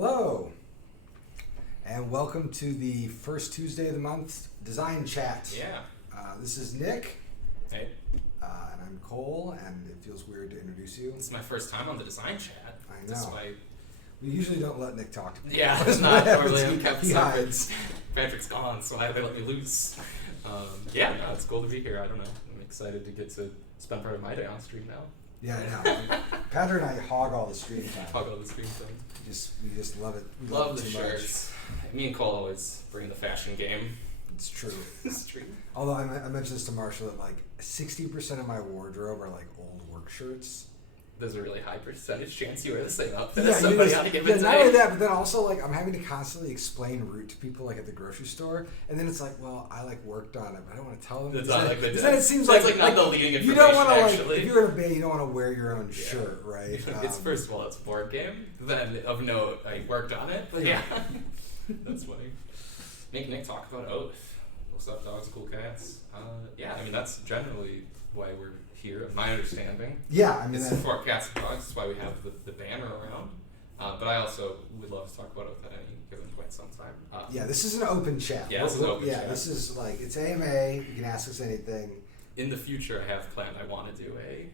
Hello, and welcome to the first Tuesday of the month Design Chat. Yeah. This is Nick. Hey. And I'm Cole, and it feels weird to introduce you. It's my first time on the Design Chat. I know. Despite... We usually don't let Nick talk to people. Yeah, it's not really. I'm He kept hides. secrets. Patrick's gone, so they let me loose. No, it's cool to be here. I don't know. I'm excited to get to spend part of my day on stream now. Yeah, I know. Patrick and I hog all the stream time. Talk about the stream thing. We just love it. We Love it the too shirts. Me and Cole always bring the fashion game. Much. It's true. Stream. Although I mentioned this to Marshall that like 60% of my wardrobe are like old work shirts. There's a really high percentage chance you wear the same outfit Yeah, as somebody on a given not day. only that, but then also like I'm having to constantly explain route to people like at the grocery store, and then it's like, well, I like worked on it, but I don't want to tell them. That's not like the then it seems that's like not the leading information. you don't want to like actually. if you're in a band, you don't want to wear your own shirt, right? It's first of all, it's a board game. Then of note, I worked on it. But yeah, that's funny. Make Nick talk about Oath. What's up, dogs? Cool cats. Yeah, I mean that's generally why we're here. My understanding. Yeah, I mean, It's for cats and dogs. That's why we have the banner around. But I also would love to talk about Oath at any given point sometime. yeah, this is an open chat. Yeah, this is an open yeah, chat. this is like it's AMA. You can ask us anything. In the future, I have planned. I want to do a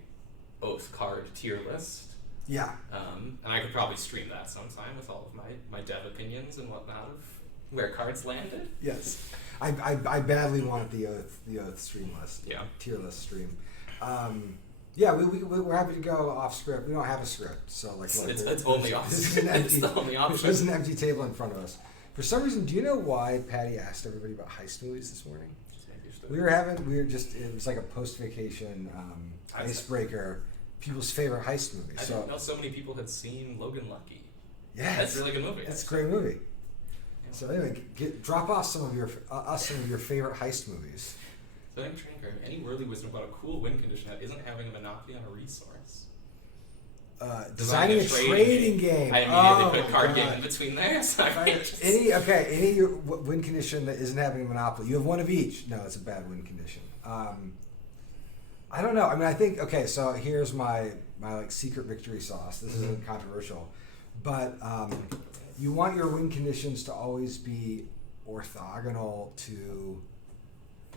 Oath card tier list. Yeah, And I could probably stream that sometime with all of my dev opinions and whatnot of where cards landed. yes. I badly want the Oath stream list. Yeah. Tier list stream. Yeah, we're happy to go off script. We don't have a script, so like look, It's only off. this is an It's empty. the only option. There's an empty table in front of us. For some reason, do you know why Patty asked everybody about heist movies this morning? It was like a post-vacation icebreaker, people's favorite heist movies. I didn't know so many people had seen Logan Lucky. Yeah, That's a really good movie. It's a great movie. So anyway, drop off some of your favorite heist movies. So I'm trying to any worldly wisdom about a cool win condition that isn't having a monopoly on a resource. Designing a trading game. I immediately put a card God. game in between there. So Any win condition that isn't having a monopoly. You have one of each. No, it's a bad win condition. I don't know. I mean, I think so here's my like secret victory sauce. This isn't controversial, but you want your win conditions to always be orthogonal to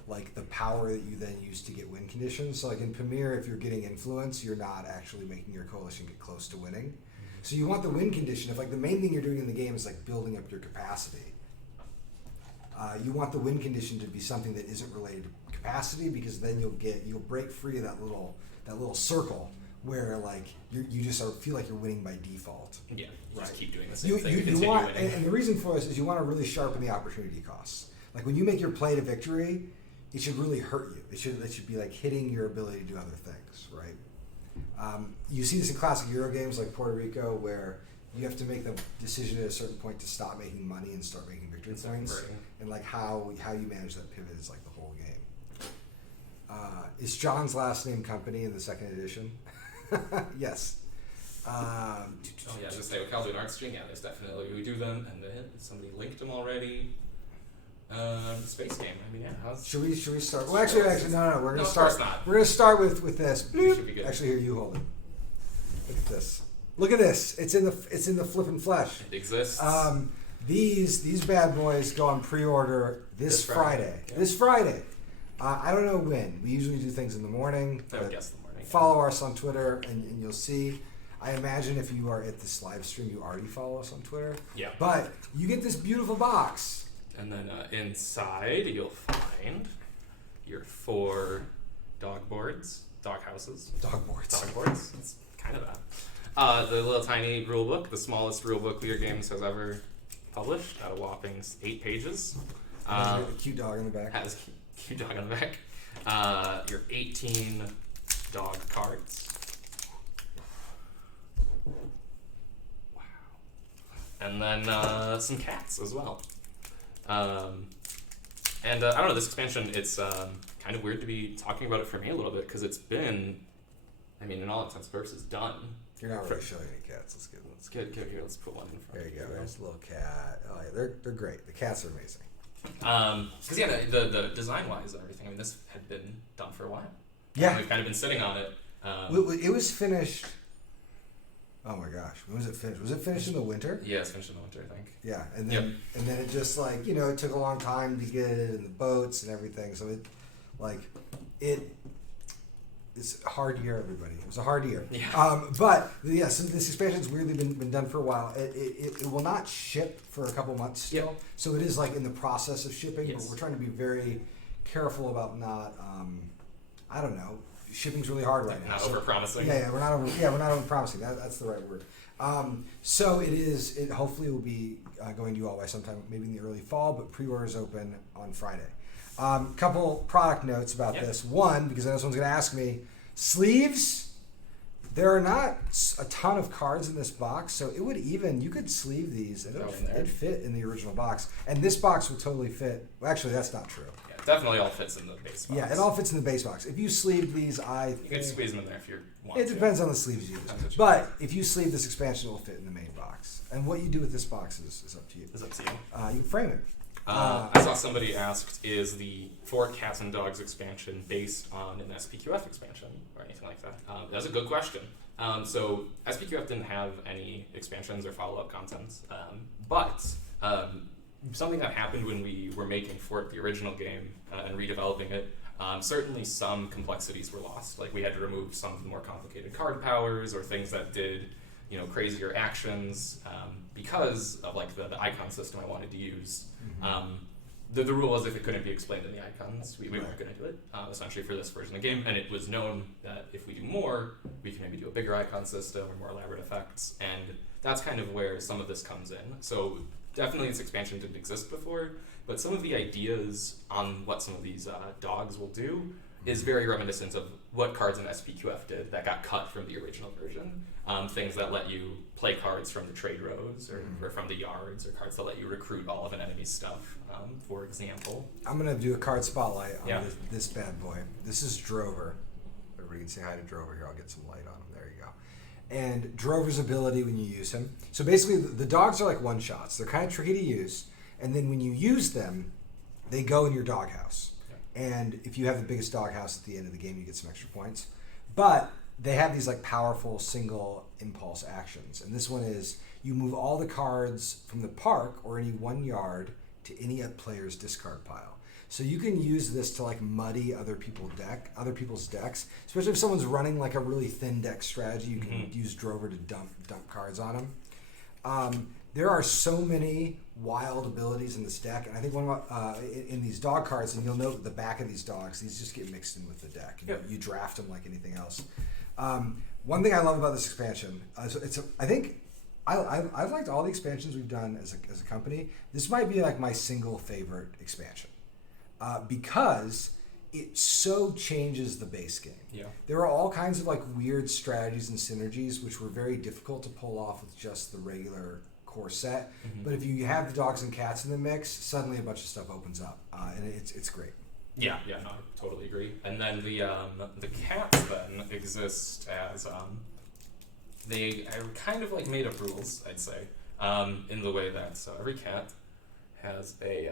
like the power that you then use to get win conditions. So like in Pamir, if you're getting influence, you're not actually making your coalition get close to winning. So you want the win condition. If like the main thing you're doing in the game is like building up your capacity, you want the win condition to be something that isn't related to capacity, because then you'll break free of that little circle where like you just feel like you're winning by default. Yeah, you right. just keep doing the same thing. You want, winning. and the reason for this is you want to really sharpen the opportunity costs. Like when you make your play to victory, it should really hurt you. It should be like hitting your ability to do other things, right? You see this in classic Euro games like Puerto Rico, where you have to make the decision at a certain point to stop making money and start making victory points. Right. And like how you manage that pivot is like the whole game. Is John's last name company in the second edition? Yes. Oh yeah, I was gonna say with Caldoon Art String, yeah, there's definitely we do them, and then somebody linked them already. Space game. I mean, yeah. Should we start? Well, actually, no. We're gonna Of start. course not. We're gonna start with this. It should be good. Actually, here, you hold it. Look at this. Look at this. It's in the flippin' flesh. It exists. These bad boys go on pre-order this Friday. Yeah. This Friday. I don't know when. We usually do things in the morning. I would guess the morning. Follow us on Twitter, and you'll see. I imagine if you are at this live stream, you already follow us on Twitter. Yeah. But you get this beautiful box. And then inside you'll find your 4 dog boards, dog houses. Dog boards. Dog boards. It's kind of that. The little tiny rule book, the smallest rule book Weird Games has ever published, at a whopping 8 pages. The cute dog in the back. Has a cute dog on the back. Your 18 dog cards. Wow. And then some cats as well. And I don't know, this expansion, it's kind of weird to be talking about it for me a little bit, because it's been, I mean, in all intents and purposes, done. You're not really showing any cats. Let's get Get here, let's put one in front. There you go. There's a little cat. Oh, yeah, they're great. The cats are amazing. Because yeah, the design wise and everything, I mean, this had been done for a while. Yeah. We've kind of been sitting on it. It was finished. Oh my gosh, when was it finished? Was it finished in the winter? Yeah, it's finished in the winter, I think. Yeah, and then it just like it took a long time to get it in the boats and everything. So it's a hard year, everybody. It was a hard year. Yeah. But yeah, so this expansion's weirdly been done for a while. It will not ship for a couple months still. Yep. So it is like in the process of shipping, Yes. but we're trying to be very careful about not I don't know. Shipping's really hard right now. Not So- over-promising. Yeah, we're not over promising. That's the right word. So it is. It hopefully will be going to you all by sometime, maybe in the early fall. But pre-orders open on Friday. Couple product notes about this. One, because I know someone's going to ask me, sleeves. There are not a ton of cards in this box, so it would you could sleeve these and it'd fit in the original box. And this box would totally fit. Well, actually, that's not true. Yeah, it definitely all fits in the base box. Yeah, it all fits in the base box. If you sleeve these, You can squeeze them in there if you want it to. depends on the sleeves you use. Depends what you But if you sleeve this expansion, it will fit in the main box. And what you do with this box is up to you. It's up to you. You can frame it. I saw somebody asked, is the Fort Cats and Dogs expansion based on an SPQF expansion or anything like that? That's a good question. So SPQF didn't have any expansions or follow-up content, but something that happened when we were making Fort the original game and redeveloping it, certainly some complexities were lost. Like we had to remove some of the more complicated card powers or things that did crazier actions because of like the icon system I wanted to use. The rule was if it couldn't be explained in the icons, we weren't going to do it, essentially for this version of the game. And it was known that if we do more, we can maybe do a bigger icon system or more elaborate effects. And that's kind of where some of this comes in. So definitely this expansion didn't exist before, but some of the ideas on what some of these dogs will do is very reminiscent of what cards in SPQF did that got cut from the original version. Things that let you play cards from the trade rows or from the yards, or cards that let you recruit all of an enemy's stuff, for example. I'm going to do a card spotlight on this bad boy. This is Drover. Everybody can say hi to Drover here. I'll get some light on him. There you go. And Drover's ability when you use him. So basically, the dogs are like one-shots. They're kind of tricky to use. And then when you use them, they go in your doghouse. And if you have the biggest doghouse at the end of the game, you get some extra points. But they have these like powerful single impulse actions. And this one is you move all the cards from the park or any 1 yard to any player's discard pile. So you can use this to like muddy other people's decks, especially if someone's running like a really thin deck strategy. You can use Drover to dump cards on them. There are so many wild abilities in this deck, and I think one of in these dog cards, and you'll note the back of these dogs, these just get mixed in with the deck. You draft them like anything else. One thing I love about this expansion, I think I've liked all the expansions we've done as a company. This might be like my single favorite expansion because it so changes the base game. Yeah. There are all kinds of like weird strategies and synergies which were very difficult to pull off with just the regular core set. But if you have the dogs and cats in the mix, suddenly a bunch of stuff opens up, and it's great. Yeah, no, I totally agree. And then the cats then exist as they are kind of like made up rules, I'd say, in the way that every cat has a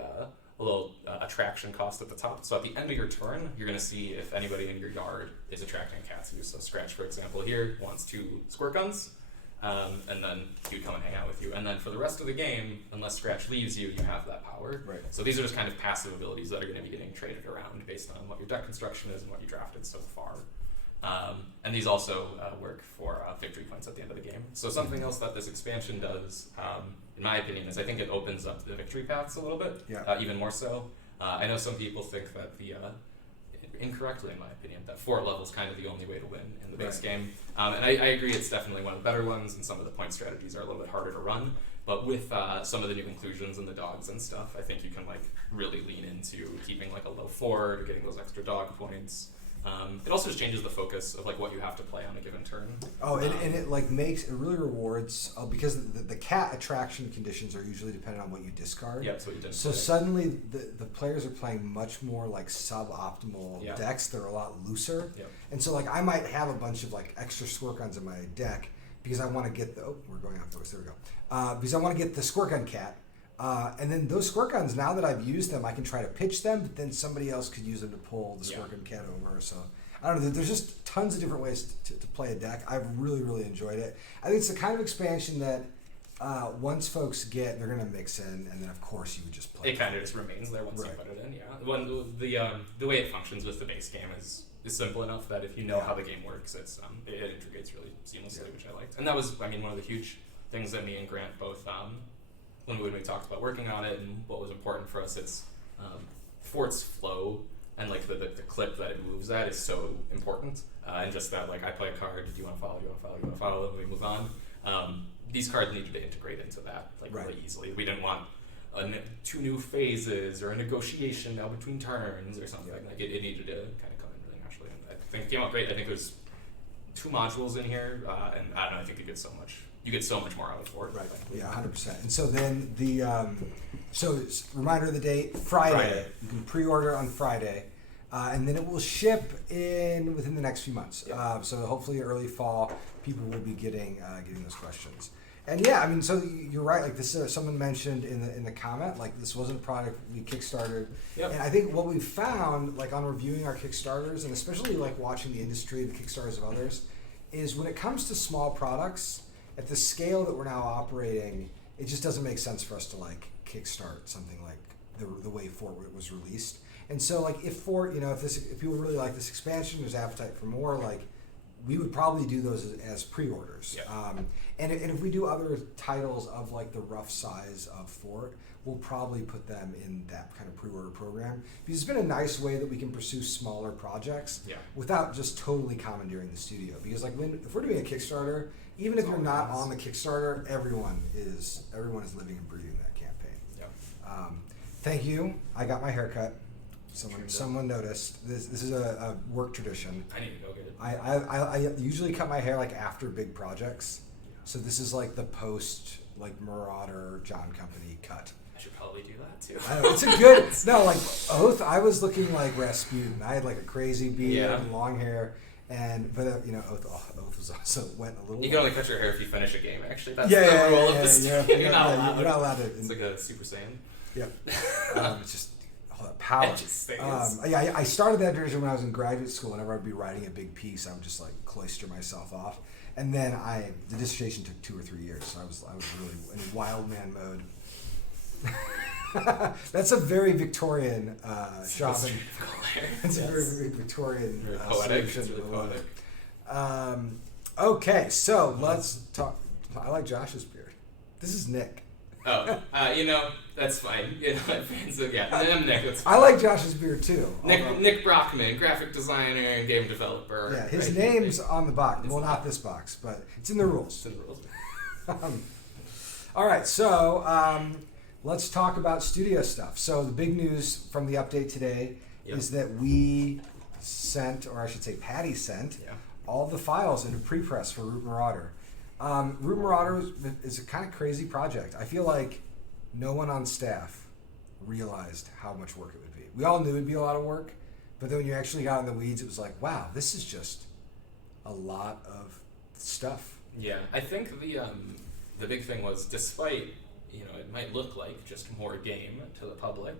little attraction cost at the top. So at the end of your turn, you're going to see if anybody in your yard is attracting cats. So Scratch, for example, here wants 2 squirt guns. And then he would come and hang out with you. And then for the rest of the game, unless Scratch leaves you, you have that power. Right. So these are just kind of passive abilities that are going to be getting traded around based on what your deck construction is and what you drafted so far. And these also work for victory points at the end of the game. So something else that this expansion does, in my opinion, is I think it opens up the victory paths a little bit, even more so. I know some people think that incorrectly in my opinion, that fort level is kind of the only way to win in the base game. And I agree it's definitely one of the better ones, and some of the point strategies are a little bit harder to run. But with some of the new inclusions and the dogs and stuff, I think you can like really lean into keeping like a low fort or getting those extra dog points. It also just changes the focus of like what you have to play on a given turn. And it like it really rewards because the cat attraction conditions are usually dependent on what you discard. Yeah, that's what you did. So suddenly the players are playing much more like suboptimal decks. They're a lot looser. Yep. And so like I might have a bunch of like extra squirt guns in my deck because I want to get we're going off focus. There we go. Because I want to get the squirt gun cat. And then those squirt guns, now that I've used them, I can try to pitch them, but then somebody else could use them to pull the squirt gun cat over. So I don't know. There's just tons of different ways to play a deck. I've really, really enjoyed it. I think it's the kind of expansion that once folks get, they're going to mix in, and then of course you would just play. It kind of just remains there once you put it in. Yeah. When the way it functions with the base game is simple enough that if you know how the game works, it integrates really seamlessly, which I liked. And that was, I mean, one of the huge things that me and Grant both when we talked about working on it and what was important for us. It's Fort's flow and like the clip that it moves at is so important, and just that, like, I play a card, do you want to follow, do you want to follow, do you want to follow, and we move on. These cards needed to integrate into that really easily. We didn't want two new phases or a negotiation now between turns or something. Like it needed to kind of come in really naturally. And I think it came out great. I think there's 2 modules in here, and I don't know. I think you get so much more out of Fort. Right. Yeah, 100%. And so then so reminder of the date, Friday. You can pre-order on Friday, and then it will ship within the next few months. Yeah. So hopefully early fall, people will be getting those questions. And yeah, I mean, so you're right. Like this, someone mentioned in the comment, like this wasn't a product we kickstarted. Yep. And I think what we've found, like on reviewing our Kickstarters, and especially like watching the industry, the Kickstarters of others, is when it comes to small products at the scale that we're now operating, it just doesn't make sense for us to like kickstart something like the way Fort was released. And so like if Fort, if people really like this expansion, there's appetite for more, like we would probably do those as pre-orders. Yeah. And if we do other titles of like the rough size of Fort, we'll probably put them in that kind of pre-order program, because it's been a nice way that we can pursue smaller projects without just totally commandeering the studio. Because like if we're doing a Kickstarter, even if you're not on the Kickstarter, everyone is living and breathing that campaign. Yep. Thank you. I got my haircut. Someone noticed. This is a work tradition. I need to go get it. I usually cut my hair like after big projects, so this is like the post like Marauder John Company cut. I should probably do that too. I know, it's a good like Oath. I was looking like Rasputin. I had like a crazy beard and long hair, but Oath was also went a little. You can only cut your hair if you finish a game. Actually, that's the rule of this. You're not allowed. You're not allowed to. It's like a Super Saiyan. Yep. It's just all that power. It just stays. I started that tradition when I was in graduate school. Whenever I'd be writing a big piece, I would just like cloister myself off. And then the dissertation took 2 or 3 years, so I was really in wild man mode. That's a very Victorian shopping. It's a very Victorian very poetic. solution. It's really poetic. Okay, so let's talk. I like Josh's beard. This is Nick. Oh, that's fine. So yeah, I'm Nick. That's fine. I like Josh's beard too. Nick Brockman, graphic designer and game developer. Yeah, his name's on the box. Well, not this box, but it's in the rules. It's in the rules. All right, so let's talk about studio stuff. So the big news from the update today is that we sent, or I should say Patty sent, all the files into prepress for Root Marauder. Root Marauder is a kind of crazy project. I feel like no one on staff realized how much work it would be. We all knew it would be a lot of work, but then when you actually got in the weeds, it was like, wow, this is just a lot of stuff. Yeah, I think the big thing was, despite it might look like just more game to the public,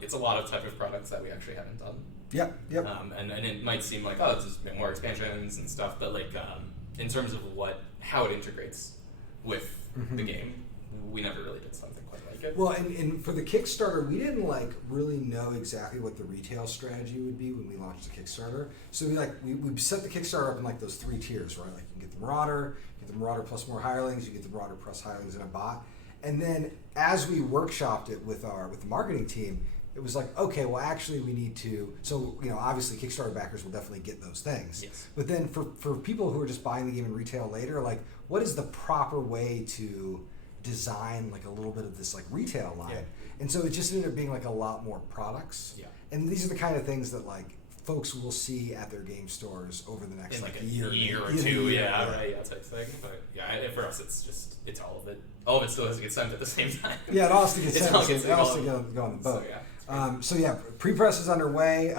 it's a lot of type of products that we actually haven't done. Yep. And it might seem like, oh, it's just more expansions and stuff, but like in terms of how it integrates with the game, we never really did something quite like it. Well, and for the Kickstarter, we didn't really know exactly what the retail strategy would be when we launched the Kickstarter. So we set the Kickstarter up in like those 3 tiers, right? Like you can get the Marauder, plus more hirelings, you get the Marauder plus hirelings and a bot. And then as we workshopped it with the marketing team, it was like, okay, well actually we need to, so obviously Kickstarter backers will definitely get those things. Yes. But then for people who are just buying the game in retail later, like what is the proper way to design like a little bit of this like retail line? Yeah. And so it just ended up being like a lot more products. Yeah. And these are the kind of things that like folks will see at their game stores over the next like a year or two, type thing. But yeah, for us it's all of it. All of it still has to get sent at the same time. Yeah, it all has to get sent. It all has to go on the boat. So pre-press is underway.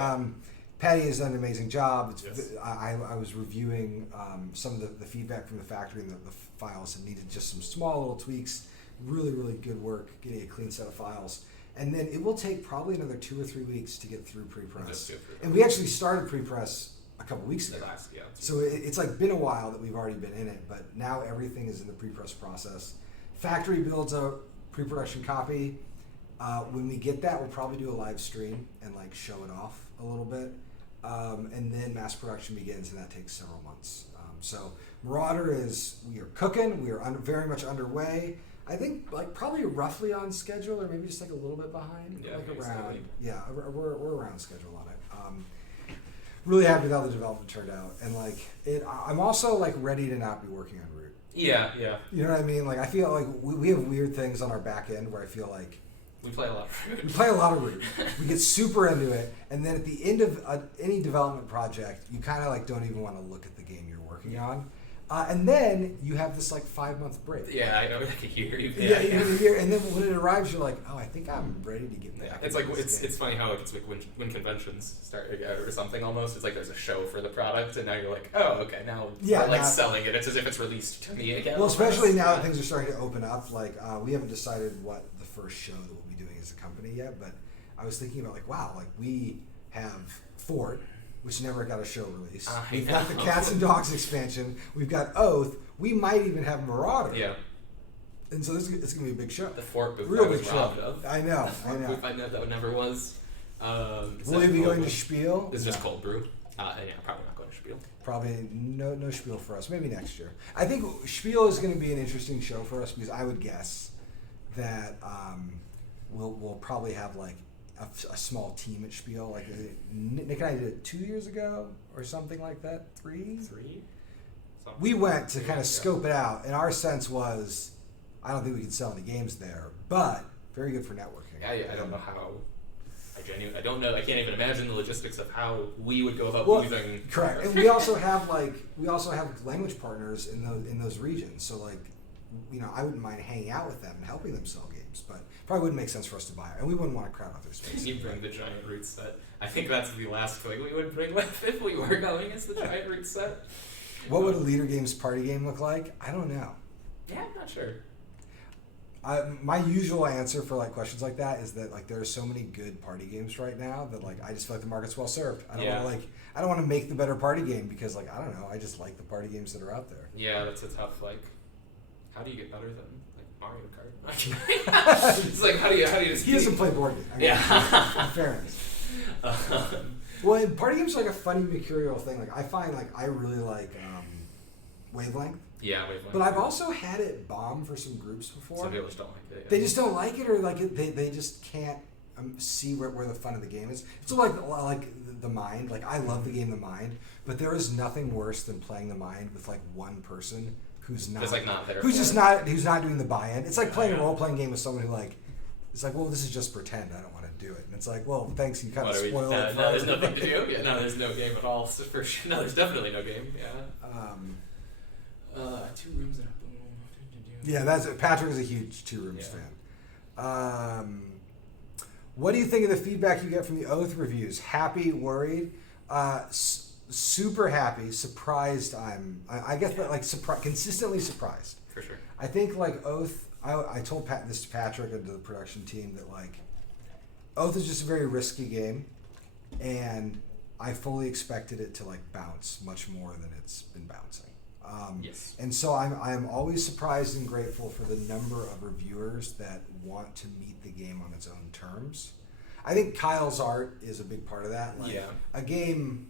Patty has done an amazing job. I was reviewing some of the feedback from the factory and the files, and needed just some small little tweaks. Really, really good work getting a clean set of files. And then it will take probably another 2 or 3 weeks to get through pre-press. And we actually started pre-press a couple weeks The ago. last, yeah. So it's like been a while that we've already been in it, but now everything is in the pre-press process. Factory builds a pre-production copy. When we get that, we'll probably do a live stream and like show it off a little bit, and then mass production begins, and that takes several months. So Marauder we are cooking. We are very much underway. I think like probably roughly on schedule, or maybe just like a little bit behind. Yeah, like maybe around. slightly. Yeah, we're around schedule on it. Really happy with how the development turned out, and like I'm also like ready to not be working on Root. Yeah. You know what I mean? Like I feel like we have weird things on our back end where I feel like We play a lot of we Root. play a lot of Root. We get super into it, and then at the end of any development project, you kind of like don't even want to look at the game you're working on, and then you have this like 5-month break. Yeah, I know. Like a year. Yeah, a year, and then when it arrives, you're like, oh, I think I'm ready to get back. Yeah, it's into like this game. it's funny how like it's like when conventions start or something almost. It's like there's a show for the product, and now you're like, oh, okay, now we're like selling it. It's as if it's released to me again. Well, especially almost. now that things are starting to open up. Like we haven't decided what the first show that we'll be doing as a company yet, but I was thinking about like, wow, like we have Fort, which never got a show release. We've got the Cats and Dogs expansion. We've got Oath. We might even have Marauder. Yeah. And so it's going to be a big show. The Fort booth Real I was big show. robbed of. I know. The Fort booth I know that never was. Will you be going to Spiel? It's just cold brew. Yeah, probably not going to Spiel. Probably no Spiel for us. Maybe next year. I think Spiel is going to be an interesting show for us because I would guess that we'll probably have like a small team at Spiel. Like Nick and I did it 2 years ago or something like that. 3. Something. We went to kind Yeah. of scope it out, and our sense was, I don't think we could sell any games there, but very good for networking. I don't know how. I don't know. I can't even imagine the logistics of how we would go about using. Correct, and we also have language partners in those regions. So like, you know, I wouldn't mind hanging out with them and helping them sell games, but probably wouldn't make sense for us to buy it, and we wouldn't want to crowd out their space. You bring the giant root set. I think that's the last thing we would bring with if we were going is the giant root set. What would a Leader Games party game look like? I don't know. Yeah, I'm not sure. My usual answer for like questions like that is that like there are so many good party games right now that like I just feel like the market's well served. I don't want to make the better party game because like I don't know, I just like the party games that are out there. Yeah, that's a tough like. How do you get better than like Mario Kart? It's like how do you just? He doesn't play board games. Yeah. In fairness. Well, and party games are like a funny mercurial thing. Like I find like I really like Wavelength. Yeah, Wavelength. But I've also had it bomb for some groups before. Some people just don't like it. Yeah. They just don't like it, or like they just can't see where the fun of the game is. It's like the Mind. Like I love the game The Mind, but there is nothing worse than playing The Mind with like one person who's not just like not there. who's not doing the buy-in. It's like playing a role-playing game with someone who like it's like, well, this is just pretend. I don't want to do it. And it's like, well, thanks. You kind of spoiled it. No, there's nothing to do. Yeah, no, there's no game at all. For sure. No, there's definitely no game. Yeah. 2 rooms and a boom. Yeah, Patrick is a huge 2 Rooms fan. What do you think of the feedback you get from the Oath reviews? Happy, worried, super happy, surprised. I guess that like consistently surprised. For sure. I think like Oath. I told this to Patrick and to the production team that like Oath is just a very risky game, and I fully expected it to like bounce much more than it's been bouncing. Yes. And so I'm always surprised and grateful for the number of reviewers that want to meet the game on its own terms. I think Kyle's art is a big part of that. Like, a game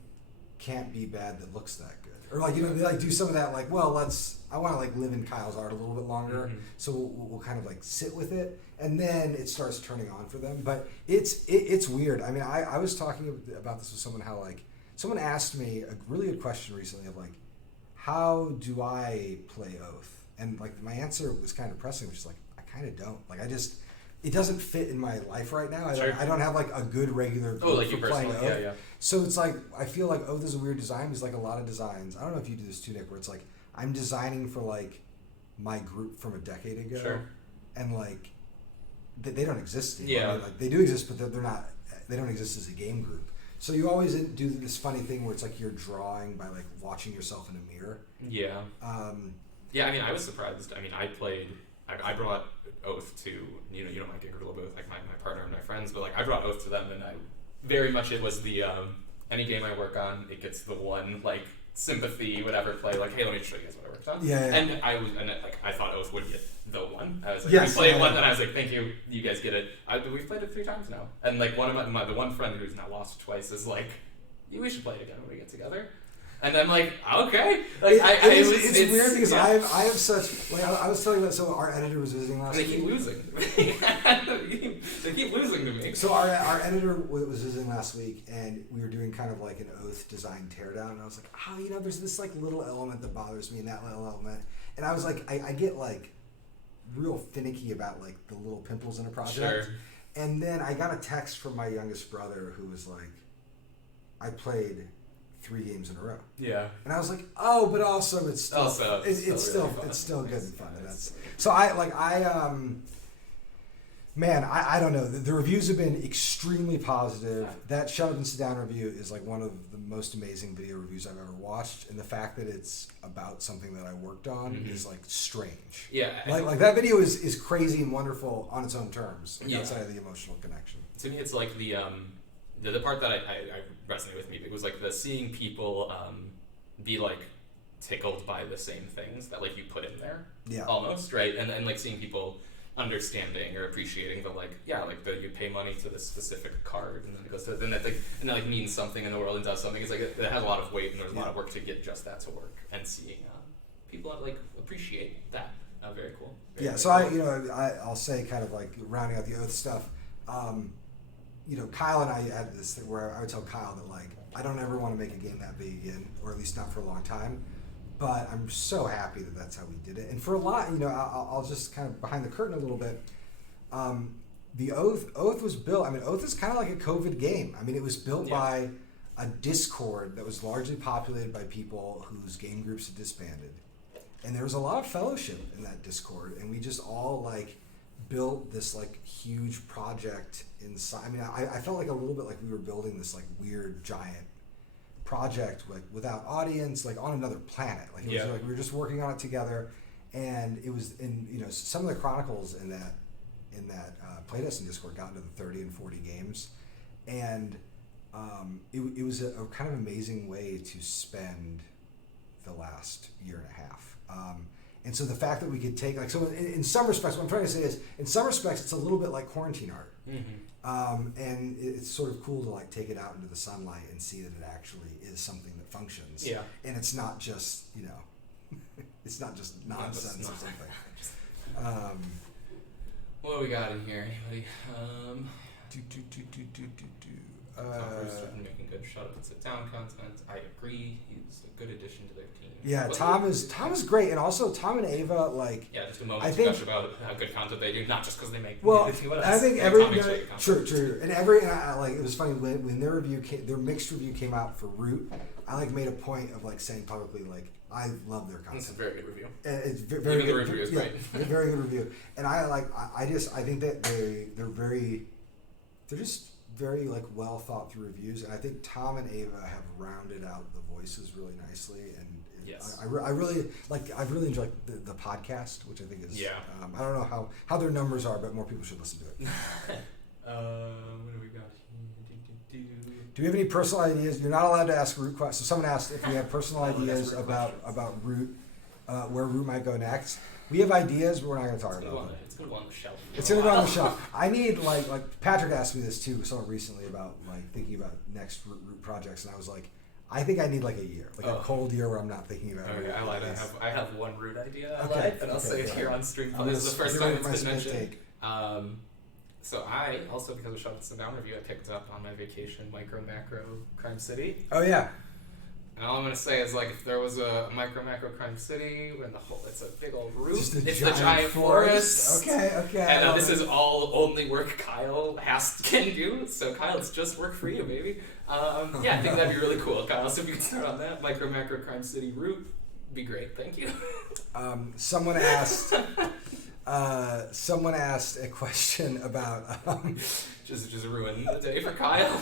can't be bad that looks that good. Or like, you know, they like do some of that like, well, I want to like live in Kyle's art a little bit longer. Mm-hmm. So we'll kind of like sit with it, and then it starts turning on for them. But it's weird. I mean, I was talking about this with someone, how like someone asked me a really good question recently of like, how do I play Oath? And like my answer was kind of pressing, which is like, I kind of don't. Like it doesn't fit in my life right now. I don't have like a good regular group for playing Oath. Yeah. So it's like, I feel like Oath is a weird design. There's like a lot of designs. I don't know if you do this too, Nick, where it's like, I'm designing for like my group from a decade ago. Sure. And like, they don't exist anymore. Yeah. I mean, like, they do exist, but they don't exist as a game group. So you always do this funny thing where it's like you're drawing by like watching yourself in a mirror. Yeah. Yeah, I mean, I was surprised. I mean, I brought Oath to, you know my gig, we're both like my partner and my friends, but like I brought Oath to them, and I very much, it was the any game I work on, it gets the one like sympathy, whatever play, like, hey, let me show you guys what I worked on. Yeah. And I thought Oath would get the one. I was like, Yes, we played yeah, one, yeah. and I was like, thank you, you guys get it. We've played it 3 times now, and like one of the one friend who's now lost twice is like, we should play it again when we get together. And I'm like, okay. Like it's weird because yeah. I have such like I was telling you that. So our editor was visiting last They week. keep losing. They keep losing to me. So our editor was visiting last week, and we were doing kind of like an Oath design teardown. And I was like, there's this like little element that bothers me, and that little element. And I was like, I get like real finicky about like the little pimples in a project. Sure. And then I got a text from my youngest brother who was like, I played 3 games in a row. Yeah. And I was like, oh, but also it's still it's still good and fun. And that's so I don't know. The reviews have been extremely positive. That Shut Up and Sit Down review is like one of the most amazing video reviews I've ever watched, and the fact that it's about something that I worked on is like strange. Yeah. Like that video is crazy and wonderful on its own terms, outside of the emotional connection. To me, it's like the part that I resonated with me. It was like the seeing people be like tickled by the same things that like you put in there. Yeah. Almost, right? And like seeing people understanding or appreciating the like you pay money to this specific card and then it goes to and that means something in the world and does something. It's like it has a lot of weight and there's a lot of work to get just that to work, and seeing people like appreciate that. Very cool. Very So cool. I'll say kind of like rounding out the Oath stuff. Kyle and I had this thing where I would tell Kyle that like I don't ever want to make a game that big again, or at least not for a long time. But I'm so happy that that's how we did it. And for a lot, I'll just kind of behind the curtain a little bit. The Oath was built. I mean, Oath is kind of like a COVID game. I mean, it was built by a Discord that was largely populated by people whose game groups had disbanded, and there was a lot of fellowship in that Discord, and we just all like built this like huge project inside. I mean, I felt like a little bit like we were building this like weird giant project like without audience, like on another planet. Like it was like we were just working on it together, and it was in some of the chronicles in that playtesting Discord got into the 30 and 40 games, and it was a kind of amazing way to spend the last year and a half. And so the fact that we could take in some respects, what I'm trying to say is, in some respects, it's a little bit like quarantine art. And it's sort of cool to like take it out into the sunlight and see that it actually is something that functions. Yeah. And it's not just it's not just nonsense or something. What do we got in here? Anybody? Tom's been making good Shut Up and Sit Down content. I agree. He's a good addition to their team. Yeah, Tom is great, and also Tom and Ava just a moment to gush about how good content they do, not just because they make. Well, I think true, and it was funny when their mixed review came out for Root. I like made a point of like saying publicly like I love their content. It's a very good review. And it's very good. The review is great. Very good review, and I think that they're just very like well thought through reviews, and I think Tom and Ava have rounded out the voices really nicely, and I really I've really enjoyed the podcast, which I think is I don't know how their numbers are, but more people should listen to it. What do we got here? Do we have any personal ideas? You're not allowed to ask Root questions. So someone asked if we have personal ideas about Root, where Root might go next. We have ideas, but we're not going to talk about them. It's going to go on the shelf. It's going to go on the shelf. I need like Patrick asked me this too somewhat recently about like thinking about next Root projects, and I was like, I think I need like a year, like a cold year where I'm not thinking about it. Okay, I lied. I have one Root idea I like, and I'll say it here on stream. This is the first time it's been mentioned. So I also, because of Shut Up and Sit Down review, I picked up on my vacation Micro Macro Crime City. Oh yeah. And all I'm gonna say is like if there was a Micro Macro Crime City when it's a big old roof, it's the giant forest. Okay. And this is all only work Kyle can do. So Kyle, it's just work for you, baby. I think that'd be really cool, Kyle. So if you could start on that Micro Macro Crime City route, be great. Thank you. Someone asked a question about just ruin the day for Kyle.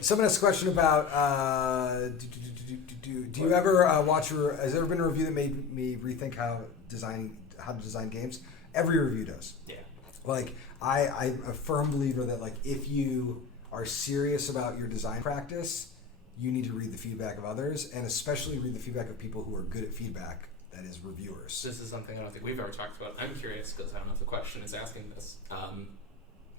Someone asked a question about do you ever watch has there ever been a review that made me rethink how to design games? Every review does. Yeah. Like I'm a firm believer that like if you are serious about your design practice, you need to read the feedback of others, and especially read the feedback of people who are good at feedback. That is reviewers. This is something I don't think we've ever talked about. I'm curious because I don't know if the question is asking this.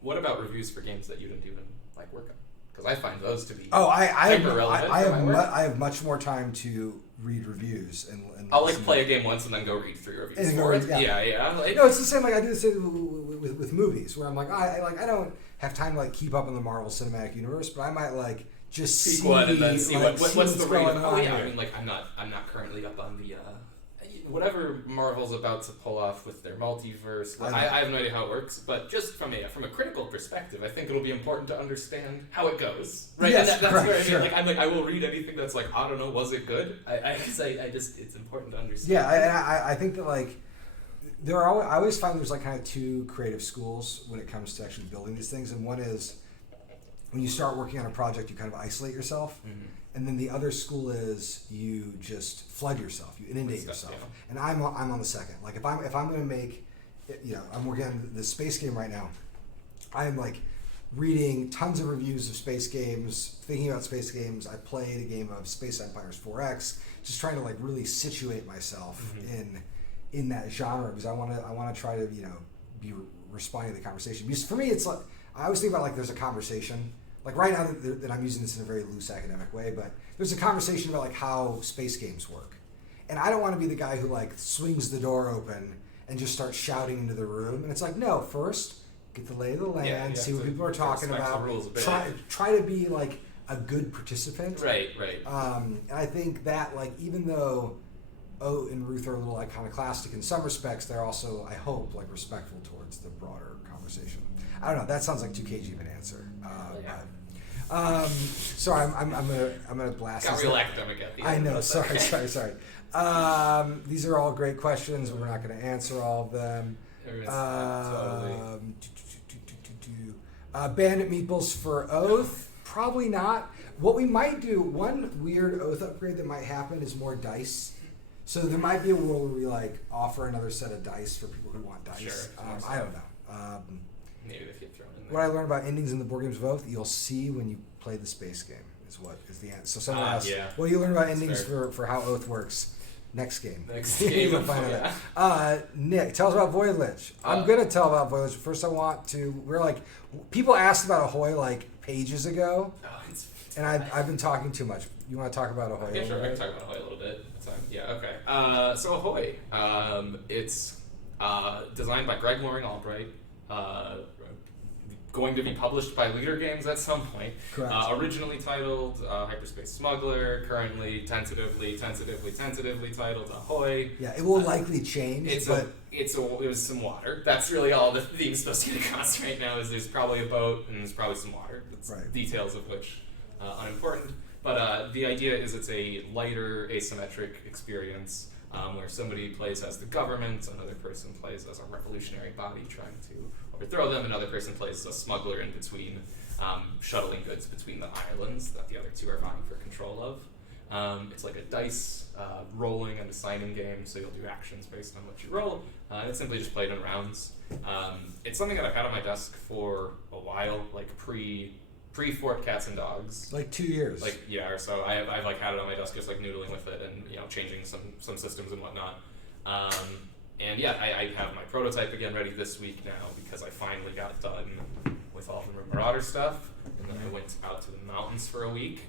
What about reviews for games that you didn't even like work on? Because I find those to be hyper relevant. I have much more time to read reviews and I'll like play a game once and then go read 3 reviews for it. Yeah. Like, no, it's the same. Like I do the same with movies, where I'm like, I don't have time to like keep up in the Marvel Cinematic Universe, but I might like just see one and then see like, what's the rate going of. on. Oh yeah, I mean like I'm not currently up on the whatever Marvel's about to pull off with their multiverse. I have no idea how it works, but just from a critical perspective, I think it'll be important to understand how it goes, right? Yes, and that's right, where I mean, sure. like I will read anything that's like I don't know, was it good? I just it's important to understand. Yeah, I think that like I always find there's like kind of 2 creative schools when it comes to actually building these things, and one is when you start working on a project, you kind of isolate yourself. Mm-hmm. And then the other school is you just flood yourself, you inundate yourself. Yeah. And I'm on the second. Like if I'm going to make, I'm working on this space game right now. I'm like reading tons of reviews of space games, thinking about space games. I played a game of Space Empires 4X, just trying to like really situate myself in that genre because I want to try to be responding to the conversation. Because for me, it's like I always think about like there's a conversation. Like right now that I'm using this in a very loose academic way, but there's a conversation about like how space games work. And I don't want to be the guy who like swings the door open and just starts shouting into the room. And it's like, no, first get the lay of the land, see what people are talking about. Try to be like a good participant. Right. And I think that like even though Oat and Ruth are a little iconoclastic in some respects, they're also, I hope, like respectful towards the broader conversation. I don't know. That sounds like too cagey of an answer. Sorry, I'm gonna blast. Got real academic at the end. I know. Sorry. These are all great questions. We're not going to answer all of them. Bandit Meeples for Oath? Probably not. What we might do, one weird Oath upgrade that might happen is more dice. So there might be a world where we like offer another set of dice for people who want dice. Sure. I don't know. Maybe they get thrown in there. What I learned about endings in the board games of Oath, you'll see when you play the space game is the answer. So someone asks, what do you learn about endings for how Oath works? Next game. You'll find out. Nick, tell us about Void Lich. I'm going to tell about Void Lich. First we're like, people asked about Ahoy like pages ago. And I've been talking too much. You want to talk about Ahoy? Yeah, sure. I can talk about Ahoy a little bit. Yeah, okay. So Ahoy, it's designed by Greg Loring Albright, going to be published by Leader Games at some point. Correct. Originally titled Hyperspace Smuggler, currently tentatively titled Ahoy. Yeah, it will likely change. It was some water. That's really all the theme's supposed to get across right now. Is there's probably a boat and there's probably some water. Right. Details of which unimportant. But the idea is it's a lighter, asymmetric experience where somebody plays as the government, another person plays as a revolutionary body trying to overthrow them, another person plays as a smuggler in between, shuttling goods between the islands that the other two are vying for control of. It's like a dice rolling and assigning game, so you'll do actions based on what you roll. And it's simply just played in rounds. It's something that I've had on my desk for a while, like pre-Fort Cats and Dogs. Like 2 years. Like, yeah, or so. I've like had it on my desk just like noodling with it and, changing some systems and whatnot. And yeah, I have my prototype again ready this week now because I finally got done with all the Marauder stuff. And then I went out to the mountains for a week.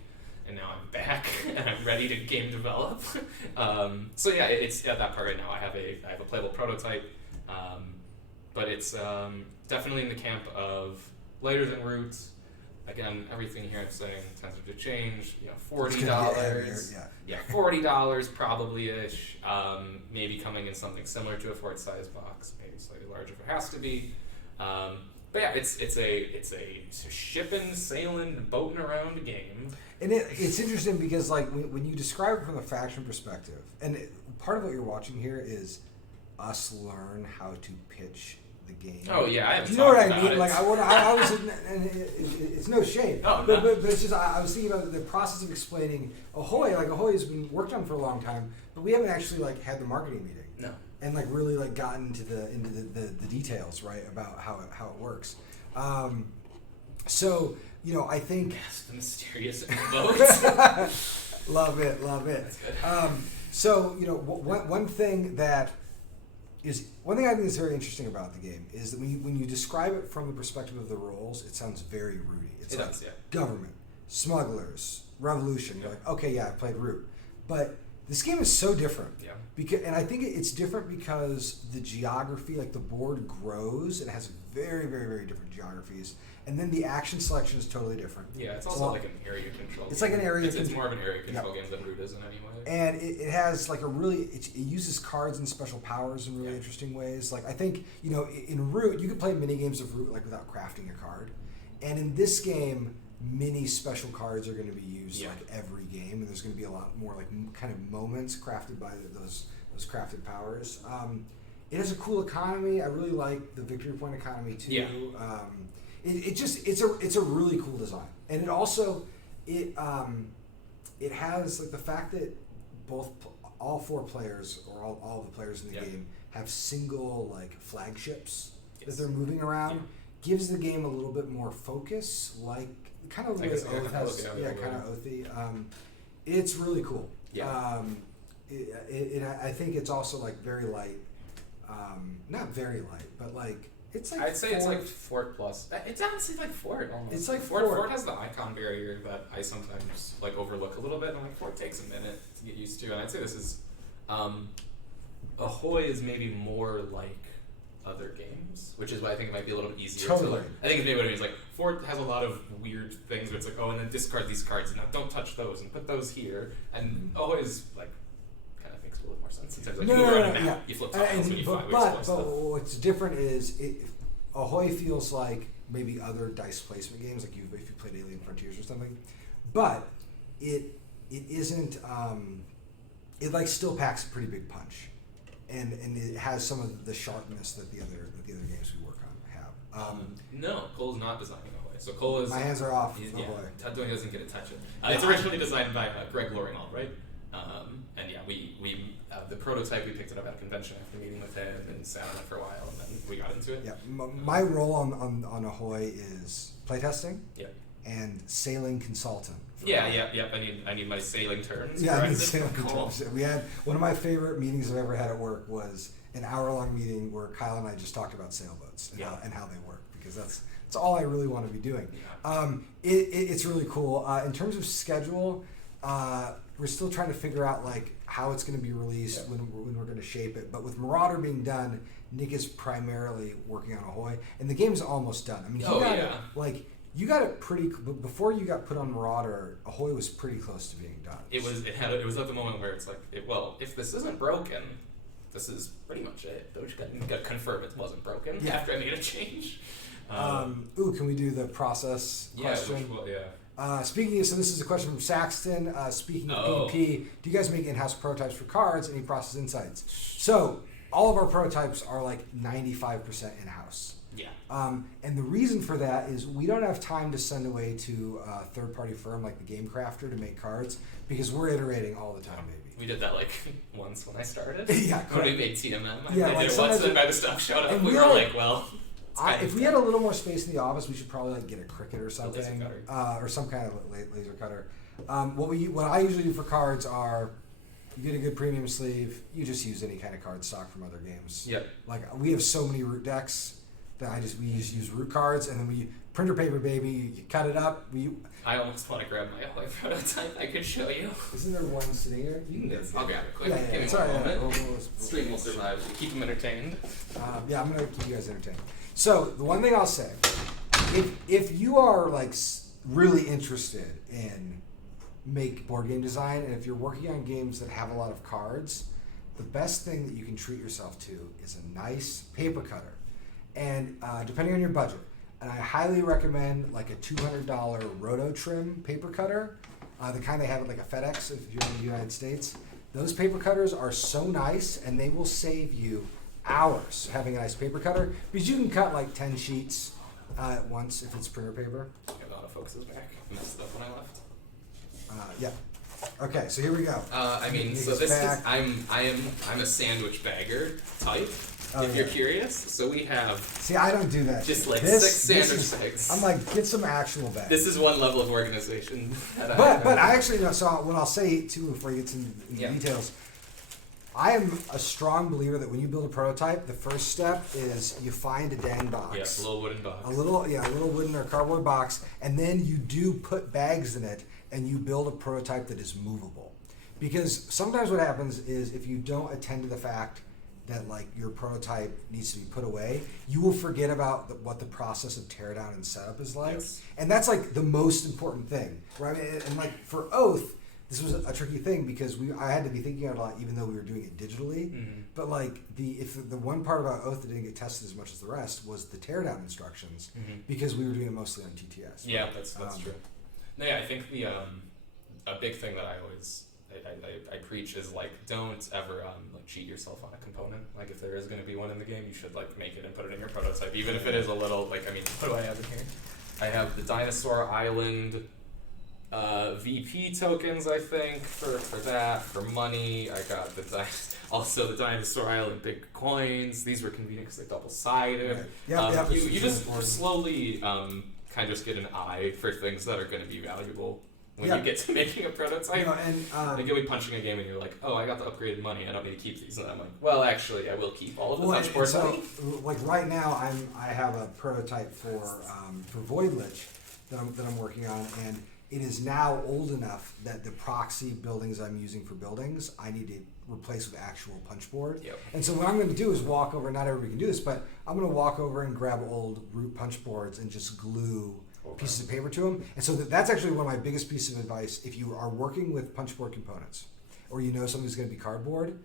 And now I'm back and I'm ready to game develop. So yeah, it's at that part right now. I have a playable prototype, but it's definitely in the camp of lighter than Roots. Again, everything here I'm saying tends to change. $40. $40 probably ish. Maybe coming in something similar to a Fort size box, maybe slightly larger if it has to be. But yeah, it's a shipping, sailing, boating around game. And it's interesting because like when you describe it from the faction perspective, and part of what you're watching here is us learn how to pitch the game. Oh yeah, I haven't. Do you know what I mean? It. Like I was, and it's no shame. Oh, but it's just I was thinking about the process of explaining Ahoy. Like Ahoy has been worked on for a long time, but we haven't actually like had the marketing meeting. No. And like really like gotten into the details, right, about how it works. So, I think... Yes, the mysterious vote. Love it. That's good. So, one thing I think is very interesting about the game is that when you describe it from the perspective of the roles, it sounds very Rooty. It's It like does, yeah. government, smugglers, revolution. You're like, okay, yeah, I played Root. But this game is so different. Yeah. And I think it's different because the geography, like the board grows. It has very, very, very different geographies. And then the action selection is totally different. Yeah, it's also like an area control. It's like an area It's more of an area control game than Root is in any way. And it has like it uses cards and special powers in really interesting ways. Like I think, in Root, you could play mini games of Root like without crafting a card. And in this game, mini special cards are going to be used like every game, and there's going to be a lot more like kind of moments crafted by those crafted powers. It has a cool economy. I really like the victory point economy too. Yeah. It's a really cool design, and it also it has like the fact that all four players or all the players in the game have single like flagships that they're moving around. Gives the game a little bit more focus, like kind of the way Oath has, kind of Oathy. It's really cool. Yeah. I think it's also like very light, not very light, but like it's like I'd say it's like Fort plus. It's honestly like Fort almost. It's like Fort. Fort. Fort has the icon barrier that I sometimes like overlook a little bit, and like Fort takes a minute to get used to. And I'd say this is, Ahoy is maybe more like other games, which is why I think it might be a little bit easier to learn. I think it's maybe what it means. Like Fort has a lot of weird things where it's like, oh, and then discard these cards, and now don't touch those, and put those here. And Ahoy is like kind of makes a little more sense. In terms of like, you move around a map, you flip tiles, and you but what's different is Ahoy feels like maybe other dice placement games, like if you played Alien Frontiers or something, but it isn't. It like still packs a pretty big punch. And it has some of the sharpness that the other games we work on have. No, Cole's not designing Ahoy. So Cole is... My hands are off Ahoy. Yeah, Tadoi doesn't get to touch it. It's originally designed by Greg Loringall, right? And yeah, we the prototype, we picked it up at a convention after meeting with him and sat on it for a while, and then we got into it. Yeah, my role on Ahoy is playtesting and sailing consultant. Yeah. I need my sailing turns. Yeah, I need sailing turns. We had one of my favorite meetings I've ever had at work was an hour-long meeting where Kyle and I just talked about sailboats and how they work, because that's all I really want to be doing. Yeah. It's really cool. In terms of schedule, we're still trying to figure out like how it's going to be released when we're going to shape it. But with Marauder being done, Nick is primarily working on Ahoy, and the game's almost done. I mean, you got it pretty before you got put on Marauder. Ahoy was pretty close to being done. It was at the moment where it's like, if this isn't broken, this is pretty much it. Doge got confirm it wasn't broken after I made a change. Can we do the process question? Speaking of, so this is a question from Saxton. Speaking of BP, do you guys make in-house prototypes for cards? Any process insights? So all of our prototypes are like 95% in-house. Yeah. And the reason for that is we don't have time to send away to a third-party firm like the Game Crafter to make cards, because we're iterating all the time, baby. We did that like once when I started. Yeah, when we made TMM. I did it once, and by the stuff showed up, we were like, well... if we had a little more space in the office, we should probably like get a Cricut or something, or some kind of laser cutter. What I usually do for cards are, you get a good premium sleeve. You just use any kind of card stock from other games. Yep. Like we have so many Root decks that we just use Root cards, and then we printer paper, baby. You cut it up. I almost want to grab my Ahoy prototype. I could show you. Isn't there one sitting there? You can I'll grab it quick. Yeah, Give me it's one all right. moment. Stream will survive. Keep them entertained. I'm gonna keep you guys entertained. So the one thing I'll say, if you are like really interested in board game design, and if you're working on games that have a lot of cards, the best thing that you can treat yourself to is a nice paper cutter. And depending on your budget, and I highly recommend like a $200 Roto Trim paper cutter, the kind they have at like a FedEx if you're in the United States. Those paper cutters are so nice, and they will save you hours having a nice paper cutter, because you can cut like 10 sheets at once if it's printer paper. A lot of folks is back. I messed it up when I left. Yeah. Okay, so here we go. So this is I'm a sandwich bagger type. Oh, if you're curious, so we have See, I don't do that. just shit. like This- 6 this sandwich is- bags. I'm like, get some actual bags. This is one level of organization. That But I actually know. So what I'll say too, before you get to the Yeah. details, I am a strong believer that when you build a prototype, the first step is you find a dang box. Yes, a little wooden box. A little wooden or cardboard box, and then you do put bags in it, and you build a prototype that is movable. Because sometimes what happens is if you don't attend to the fact that like your prototype needs to be put away, you will forget about what the process of teardown and setup is like, Yes. and that's like the most important thing, right? And like for Oath, this was a tricky thing because I had to be thinking out a lot, even though we were doing it digitally. Mhm. But like the one part about Oath that didn't get tested as much as the rest was the teardown instructions, Mhm. because we were doing it mostly on TTS. Yeah, right? that's Um, true. No, yeah, I think the a big thing that I always I preach is like don't ever like cheat yourself on a component. Like if there is going to be one in the game, you should like make it and put it in your prototype, even if it is a little like I mean, what do I have in here? I have the Dinosaur Island VP tokens, I think, for that, for money. I got also the Dinosaur Island big coins. These were convenient because they're double-sided. Right. Yep, you it's just important. slowly kind of just get an eye for things that are going to be valuable when Yeah. you get to making a prototype. You know, and Like you'll be punching a game and you're like, oh, I got the upgraded money. I don't need to keep these. And I'm like, well, actually, I will keep all of the well, punch board so money. like right now, I have a prototype for Void Lich that I'm working on, and it is now old enough that the proxy buildings I'm using for buildings I need to replace with actual punch board. Yep. And so what I'm going to do is walk over. Not everybody can do this, but I'm going to walk over and grab old root punch boards and just glue Okay. pieces of paper to them. And so that's actually one of my biggest pieces of advice. If you are working with punch board components, or you know something's going to be cardboard,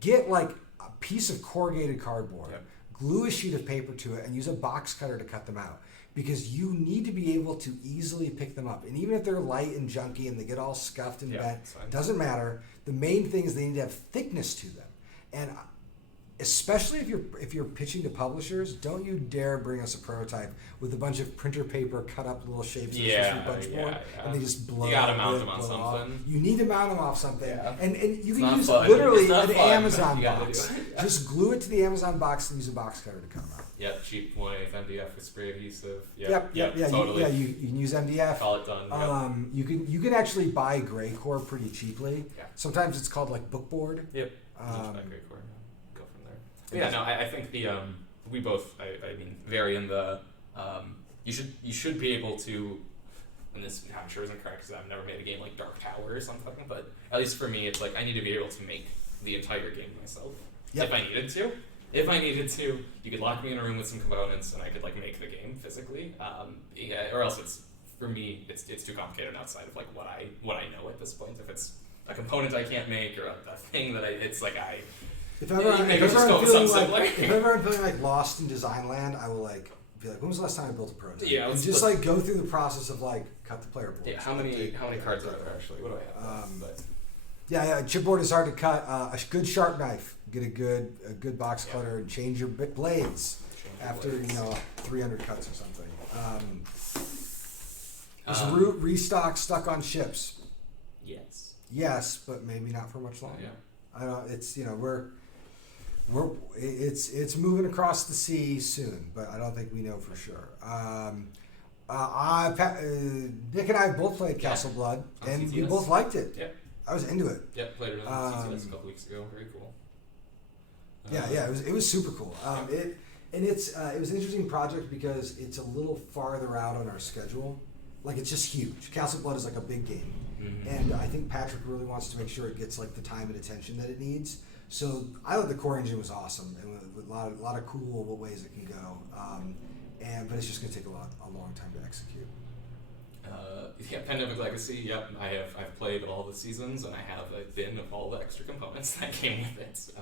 get like a piece of corrugated cardboard, Yep. glue a sheet of paper to it, and use a box cutter to cut them out. Because you need to be able to easily pick them up. And even if they're light and junky and they get all scuffed and Yeah, bent, that's fine. doesn't matter. The main thing is they need to have thickness to them. And especially if you're pitching to publishers, don't you dare bring us a prototype with a bunch of printer paper cut up little shapes Yeah, of punch board, yeah. and they just blow. You gotta up, mount them on blow off. something. You need to mount them off something, Yeah. and you It's can not use fun. literally It's not an fun, Amazon but you gotta box. do it. Just glue it to the Amazon box and use a box cutter to cut them out. Yep, cheap one MDF with spray adhesive. Yeah, totally. you can use MDF. Call it done. Yep. You can actually buy gray core pretty cheaply. Yeah. Sometimes it's called like bookboard. Yep. Great core. Go from there. But yeah, no, I think the we both I mean vary in the you should be able to, and this I'm sure isn't correct because I've never made a game like Dark Tower or something, but at least for me it's like I need to be able to make the entire game myself Yep. if I needed to. If I needed to, you could lock me in a room with some components and I could like make the game physically. Or else it's for me it's too complicated outside of like what I know at this point. If it's a component I can't make or a thing that it's like If You ever, make if it ever just go I'm with feeling something like, similar. if ever I'm feeling like lost in design land, I will like be like, when was the last time I built a prototype? Yeah, and let's- just like go through the process of like cut the player board. yeah, how many cards are there actually? What do I have? But Yeah, chipboard is hard to cut. A good sharp knife. Get a good box cutter and change your blades after 300 cuts or something. Is restock stuck on ships? yes. Yes, but maybe not for much longer. Yeah. I don't. It's it's moving across the sea soon, but I don't think we know for sure. Nick and I both played Castle Blood, On and we TTS. both liked it. Yep. I was into it. Yep. Played it on TTS a couple weeks ago. Very cool. Yeah, it was super cool. It was an interesting project because it's a little farther out on our schedule. Like it's just huge. Castle Blood is like a big game, Mhm. and I think Patrick really wants to make sure it gets like the time and attention that it needs. So I thought the core engine was awesome, and with a lot of cool ways it can go. But it's just going to take a long time to execute. Yeah, Pandemic Legacy. Yep, I've played all the seasons, and I have a bin of all the extra components that came with it.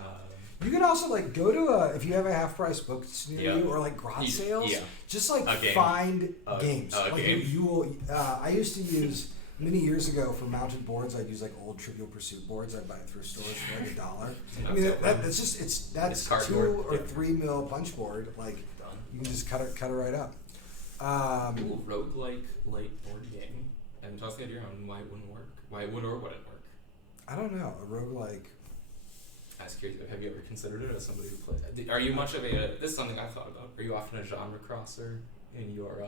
You can also like go to if you have a half price book near Yeah. you or like garage sales. Yeah. Just like A game. find A games. Like game. you will. I used to use many years ago for mounted boards. I'd use like old Trivial Pursuit boards. I'd buy it through stores for like $1. I mean that's just that's It's 2 cardboard, or yeah. 3 mil punch board. Like Done. you can just cut it right up. Ooh, roguelike light board game. And toss the idea on why it wouldn't work. Why it would or wouldn't work. I don't know, a roguelike. I was curious, have you ever considered it as somebody who plays? Are you much of a? This is something I've thought about. Are you often a genre crosser in your?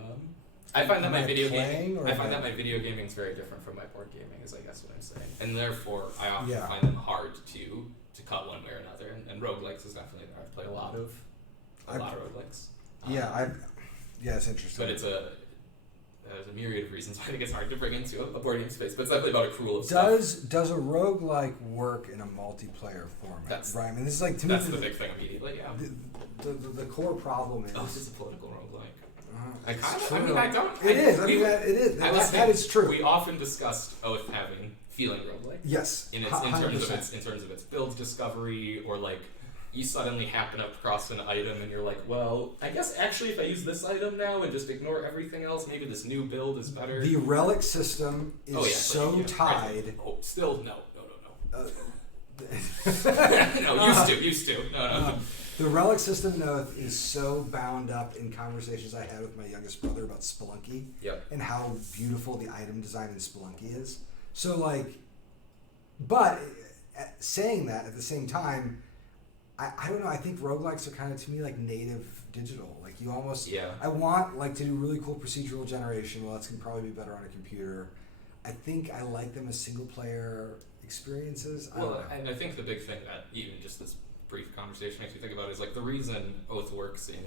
I find that my video gaming. I find that my video gaming is very different from my board gaming. Is I guess what I'm saying, and therefore I often find them hard to cut one way or another. And roguelikes is definitely there. I've played a lot of roguelikes. It's interesting. But there's a myriad of reasons why I think it's hard to bring into a board game space, but it's definitely about accrual of stuff. Does a roguelike work in a multiplayer format? Right. I mean, this is like to me. That's the big thing immediately. Yeah. The core problem is. Oh, it's a political roguelike. It is. That is true. We often discussed Oath having feeling roguelike. Yes. In terms of its build discovery, or like you suddenly happen across an item and you're like, well, I guess actually if I use this item now and just ignore everything else, maybe this new build is better. The relic system is tied. Right. Oh, still no. Used to. No. The relic system in Oath is so bound up in conversations I had with my youngest brother about Spelunky. Yep. And how beautiful the item design in Spelunky is. So but saying that at the same time, I don't know, I think roguelikes are kind of to me like native digital. Like you almost, I want to do really cool procedural generation. Well, that's going to probably be better on a computer. I think I like them as single player experiences. And I think the big thing that even just this brief conversation makes me think about is like the reason Oath works in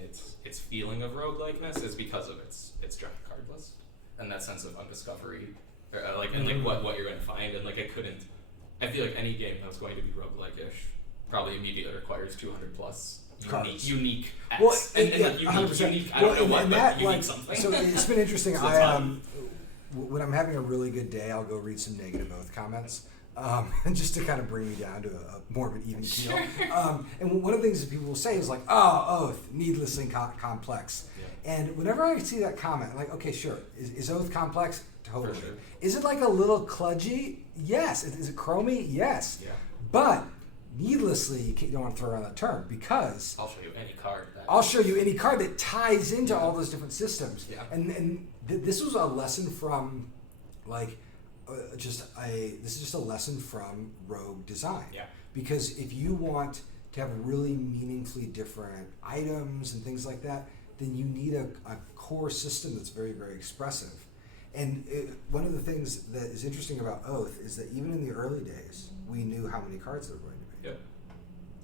its feeling of roguelikeness is because of its giant card list and that sense of undiscovery, and what you're going to find, and I feel like any game that's going to be roguelike-ish probably immediately requires 200 plus unique X. Unique, I don't know what, but unique something. So it's been interesting. So when I'm having a really good day, I'll go read some negative Oath comments. Just to kind of bring me down to a more of an even keel. And one of the things that people will say is like, Oath, needlessly complex. Yeah. And whenever I see that comment, I'm like, okay, sure. Is Oath complex? Totally. For sure. Is it like a little kludgy? Yes. Is it chromy? Yes. Yeah. But needlessly, you don't want to throw around that term because I'll show you any card. I'll show you any card that ties into all those different systems. Yeah. And this was a lesson from this is just a lesson from rogue design. Yeah. Because if you want to have really meaningfully different items and things like that, then you need a core system that's very, very expressive. And one of the things that is interesting about Oath is that even in the early days, we knew how many cards there were going to be. Yep.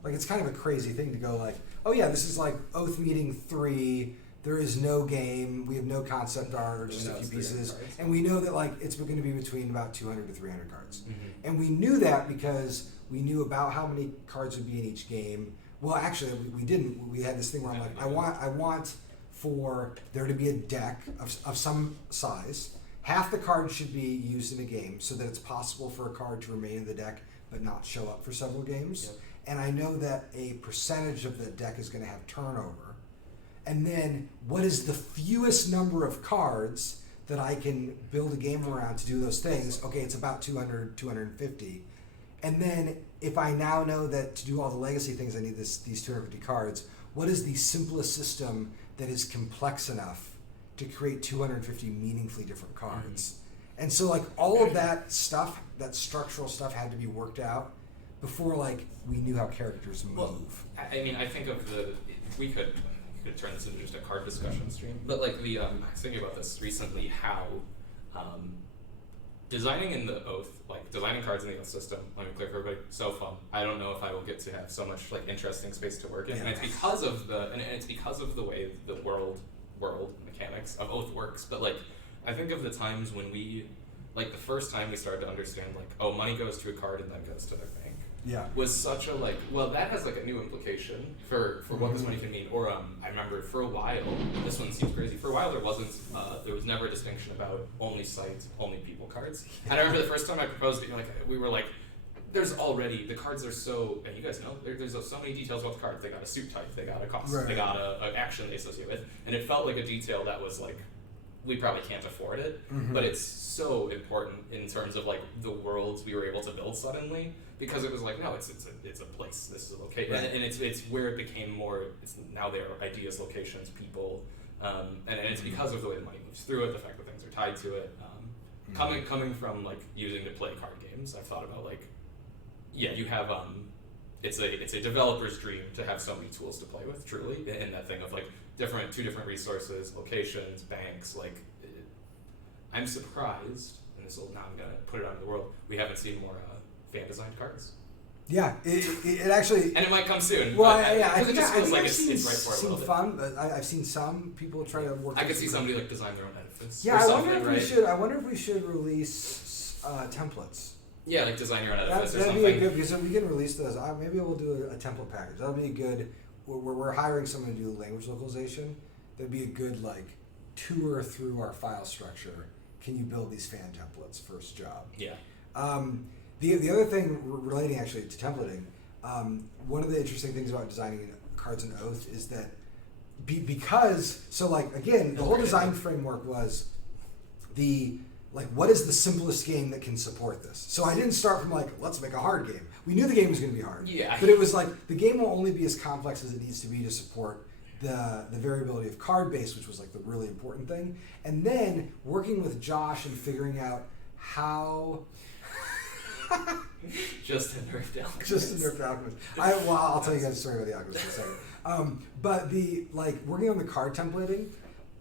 Like, it's kind of a crazy thing to go like, oh yeah, this is like Oath meeting 3. There is no game. We have no concept art or just a few pieces. And we know that it's going to be between about 200 to 300 cards. Mm-hmm. And we knew that because we knew about how many cards would be in each game. Well, actually, we didn't. We had this thing where I'm like, I want for there to be a deck of some size. Half the cards should be used in a game so that it's possible for a card to remain in the deck but not show up for several games. Yep. And I know that a percentage of the deck is going to have turnover. And then what is the fewest number of cards that I can build a game around to do those things? Okay, it's about 200, 250. And then if I now know that to do all the legacy things I need these 250 cards, what is the simplest system that is complex enough to create 250 meaningfully different cards? Mm-hmm. And so all of that stuff, that structural stuff had to be worked out before we knew how characters move. Well, I mean, I think we could turn this into just a card discussion stream. But I was thinking about this recently, how designing in the Oath, designing cards in the Oath system, let me clear for everybody, so fun. I don't know if I will get to have so much interesting space to work in. Yeah. And it's because of the way the world mechanics of Oath works. But I think of the times when we the first time we started to understand money goes to a card and then goes to the bank. Yeah. Was such a that has a new implication for what this money can mean. Or I remember for a while, this one seems crazy, for a while there was never a distinction about only site, only people cards. And I remember the first time I proposed it, we were there's already, the cards are so, and you guys know, there's so many details about the cards. They got a suit type, they got a cost, They got a action they associate with, and it felt like a detail that was we probably can't afford it, but it's so important in terms of the worlds we were able to build suddenly, because it was no, it's a place, this is a location, and it's where it became more. It's now there are ideas, locations, people, and it's because of the way the money moves through it, the fact that things are tied to it. Coming from using to play card games, I've thought about you have it's a developer's dream to have so many tools to play with. Truly, in that thing of like two different resources, locations, banks. Like, I'm surprised, and now I'm gonna put it out in the world. We haven't seen more fan designed cards. Yeah, it actually, and it might come soon. Well, but yeah, it just feels like it's seen, right for it a little bit. fun. I've seen some people try to work. I could see somebody like design their own edifice. Yeah, or I wonder if right? we should. I wonder if we should release templates. Yeah, like design your own edifice or That'd something. be a good, because if we can release those, maybe we'll do a template package. That'll be a good. We're hiring someone to do language localization. That'd be a good like tour through our file structure. Can you build these fan templates? First job. Yeah. The other thing relating actually to templating, one of the interesting things about designing cards in Oath is that because again, the whole design framework was what is the simplest game that can support this? So I didn't start from let's make a hard game. We knew the game was going to be hard. Yeah. But it was the game will only be as complex as it needs to be to support the variability of card base, which was the really important thing. And then working with Josh and figuring out how Just a nerfed alchemist. Just a nerfed alchemist. I'll tell you guys a story about the alchemist in a second. But the working on the card templating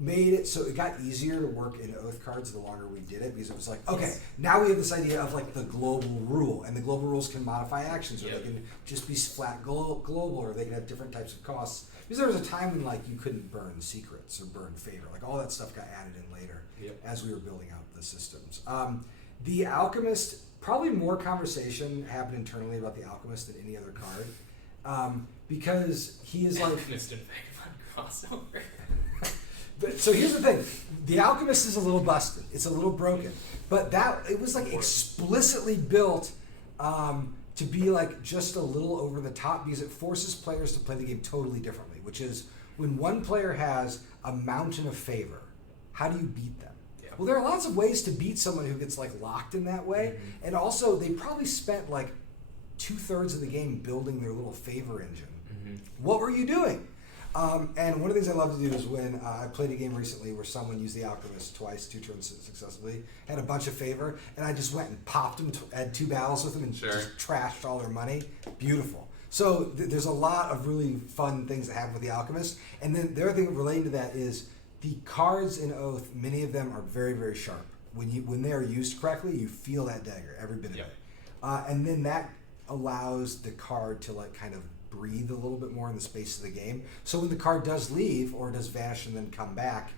made it so it got easier to work in Oath cards the longer we did it, because it was okay, now we have this idea of the global rule, and the global rules can modify actions, or they can just be flat global, or they can have different types of costs. Because there was a time when you couldn't burn secrets or burn favor, all that stuff got added in later as we were building out the systems. The alchemist, probably more conversation happened internally about the alchemist than any other card, because he is Alchemist and Vagabond crossover. So here's the thing: the alchemist is a little busted. It's a little broken, but it was explicitly built to be just a little over the top, because it forces players to play the game totally differently. Which is when one player has a mountain of favor, how do you beat them? Yeah. Well, there are lots of ways to beat someone who gets locked in that way, and also they probably spent 2/3 of the game building their little favor engine. What were you doing? And one of the things I love to do is when I played a game recently where someone used the alchemist twice, 2 turns successfully, had a bunch of favor, and I just went and popped them, had 2 battles with them, and just trashed all their money. Beautiful. So there's a lot of really fun things that happen with the alchemist. And then the other thing relating to that is the cards in Oath, many of them are very, very sharp. When they are used correctly, you feel that dagger, every bit of it. And then that allows the card to kind of breathe a little bit more in the space of the game. So when the card does leave or does vanish and then come back,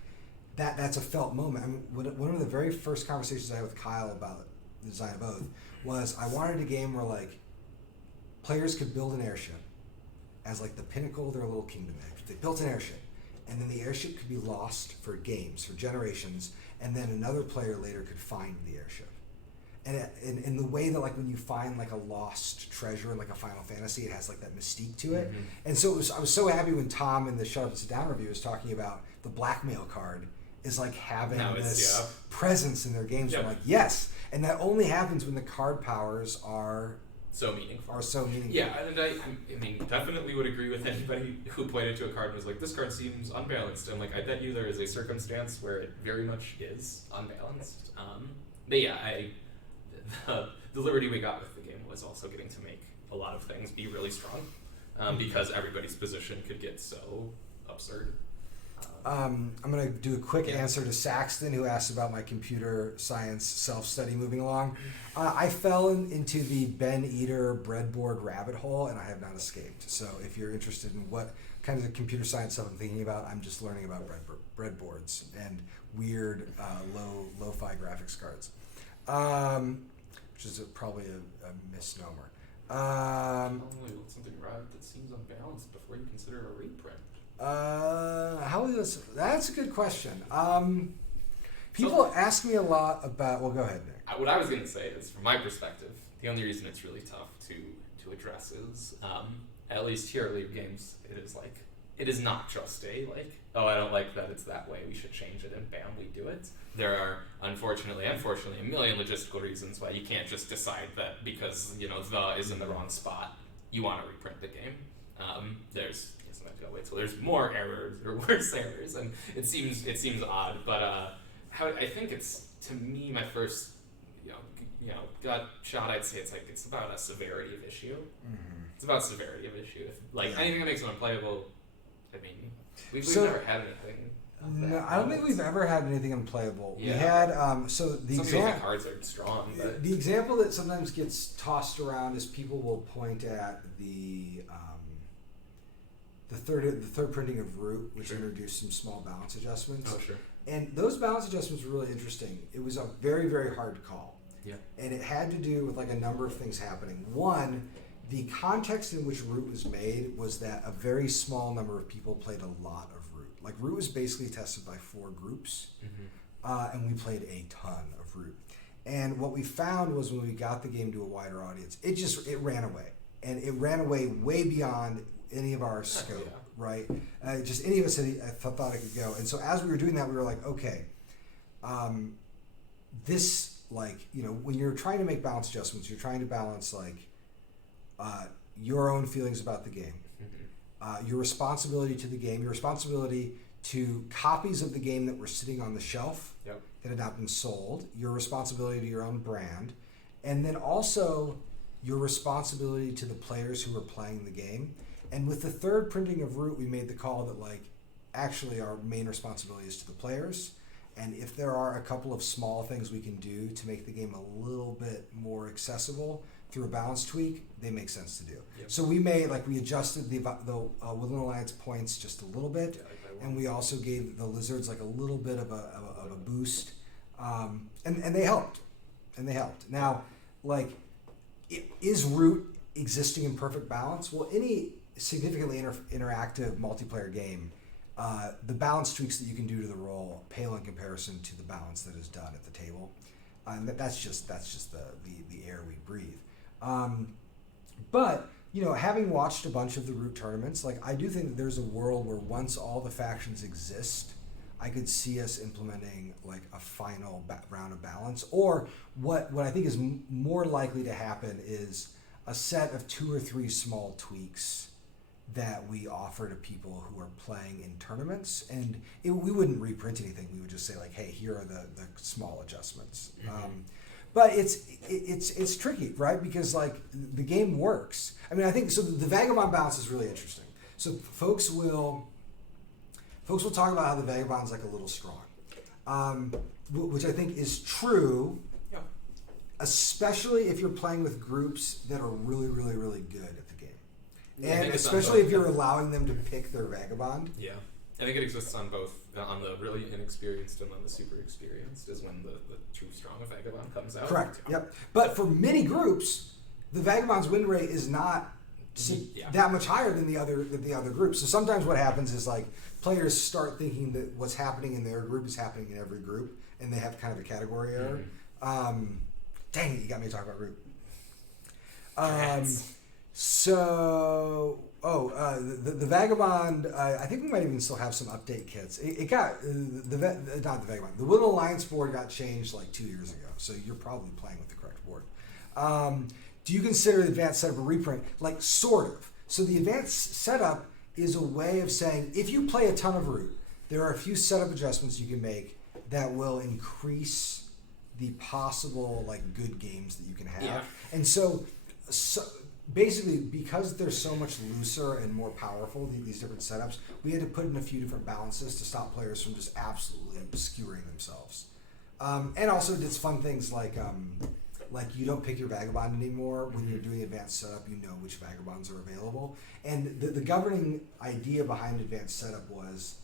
that's a felt moment. I mean, one of the very first conversations I had with Kyle about the design of Oath was I wanted a game where players could build an airship as the pinnacle of their little kingdom. They built an airship, and then the airship could be lost for games, for generations, and then another player later could find the airship. And in the way that when you find a lost treasure in a Final Fantasy, it has that mystique to it. And so I was so happy when Tom in the Shut Up and Sit Down review was talking about the blackmail card is having this presence in their games. We're yes, and that only happens when the card powers are so meaningful. Yeah, and I mean, definitely would agree with anybody who pointed to a card and was this card seems unbalanced. And I bet you there is a circumstance where it very much is unbalanced. But yeah, the liberty we got with the game was also getting to make a lot of things be really strong, because everybody's position could get so absurd. I'm going to do a quick answer to Saxton, who asked about my computer science self-study moving along. I fell into the Ben Eater breadboard rabbit hole, and I have not escaped. So if you're interested in what kind of computer science stuff I'm thinking about, I'm just learning about breadboards and weird lo-fi graphics cards. Which is probably a misnomer. Something right that seems unbalanced before you consider a reprint. That's a good question. People ask me a lot about. Well, go ahead, Nick. What I was going to say is, from my perspective, the only reason it's really tough to address is, at least here at League Games, it is not just I don't like that it's that way, we should change it, and bam, we do it. There are, unfortunately, a million logistical reasons why you can't just decide that because, the is in the wrong spot, you want to reprint the game. Sometimes you gotta wait till there's more errors or worse errors, and it seems odd, but I think it's, to me, my first, gut shot, I'd say it's about a severity of issue. It's about severity of issue. If, Yeah. anything that makes it unplayable, I mean, we've So- never had anything. of that. No, I don't think we've ever had anything unplayable. We Yeah. had so the Some example. cards are strong, but The example that sometimes gets tossed around is people will point at the third printing of Root, which Sure. introduced some small balance adjustments. oh sure, And those balance adjustments were really interesting. It was a very, very hard call. yeah, And it had to do with like a number of things happening. One, the context in which Root was made was that a very small number of people played a lot of Root. Like Root was basically tested by 4 groups, and we played a ton of Root. And what we found was when we got the game to a wider audience, it ran away, and it ran away way beyond any of our scope, yeah. right? Just any of us thought it could go. And so as we were doing that, we were like, okay, this when you're trying to make balance adjustments, you're trying to balance your own feelings about the game, your responsibility to the game, your responsibility to copies of the game that were sitting on the shelf Yep. that had not been sold, your responsibility to your own brand, and then also your responsibility to the players who are playing the game. And with the third printing of Root, we made the call that actually our main responsibility is to the players. And if there are a couple of small things we can do to make the game a little bit more accessible through a balance tweak, they make sense to do. Yep. So we adjusted the Woodland Alliance points just a little bit, and we also gave the lizards a little bit of a boost, and they helped, Now, is Root existing in perfect balance? Well, any significantly interactive multiplayer game, the balance tweaks that you can do to the roll pale in comparison to the balance that is done at the table, and that's just the air we breathe. But having watched a bunch of the Root tournaments, I do think that there's a world where once all the factions exist, I could see us implementing a final round of balance. Or what I think is more likely to happen is a set of 2 or 3 small tweaks that we offer to people who are playing in tournaments, and we wouldn't reprint anything. We would just say hey, here are the small adjustments. But it's tricky, right? Because the game works. I mean, I think so. The Vagabond balance is really interesting. So folks will talk about how the Vagabond's a little strong, which I think is true. Yeah. Especially if you're playing with groups that are really, really, really good at the game, Yeah, I and think it's especially on if you're allowing them to pick their Vagabond. Yeah, I think it exists on both. On the really inexperienced and then the super experienced is when the true strong Vagabond comes out. Correct. Yep. But for many groups, the Vagabond's win rate is not Yeah. that much higher than the other groups. So sometimes what happens is players start thinking that what's happening in their group is happening in every group, and they have kind of a category error. Dang it, you got me to talk about group. The Vagabond, I think we might even still have some update kits. It got, not the Vagabond, the Woodland Alliance board got changed 2 years ago, so you're probably playing with the correct board. Do you consider the advanced setup a reprint? Sort of. So the advanced setup is a way of saying, if you play a ton of Root, there are a few setup adjustments you can make that will increase the possible good games that you can have. Yeah. And so basically, because they're so much looser and more powerful, these different setups, we had to put in a few different balances to stop players from just absolutely skewering themselves. And also did fun things like you don't pick your Vagabond anymore. When you're doing advanced setup, you know which Vagabonds are available. And the governing idea behind advanced setup was,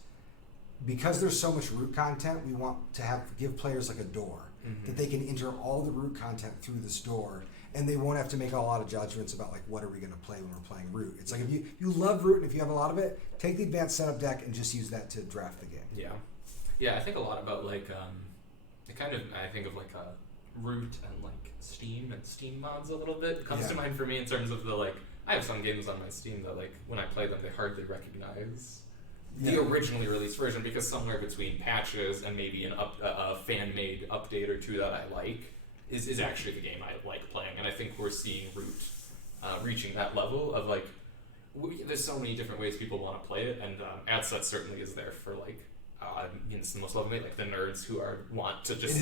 because there's so much Root content, we want to give players a door that they can enter all the Root content through this door, and they won't have to make a lot of judgments about what are we going to play when we're playing Root. It's if you love Root and if you have a lot of it, take the advanced setup deck and just use that to draft the game. Yeah. I think a lot about I think of Root and Steam and Steam mods a little bit. It comes to mind for me in terms of I have some games on my Steam that when I play them they hardly recognize the originally released version, because somewhere between patches and maybe a fan-made update or two that I like is actually the game I like playing. And I think we're seeing Root reaching that level of there's so many different ways people want to play it, and AdSet certainly is there for it's the most lovely, the nerds who want to just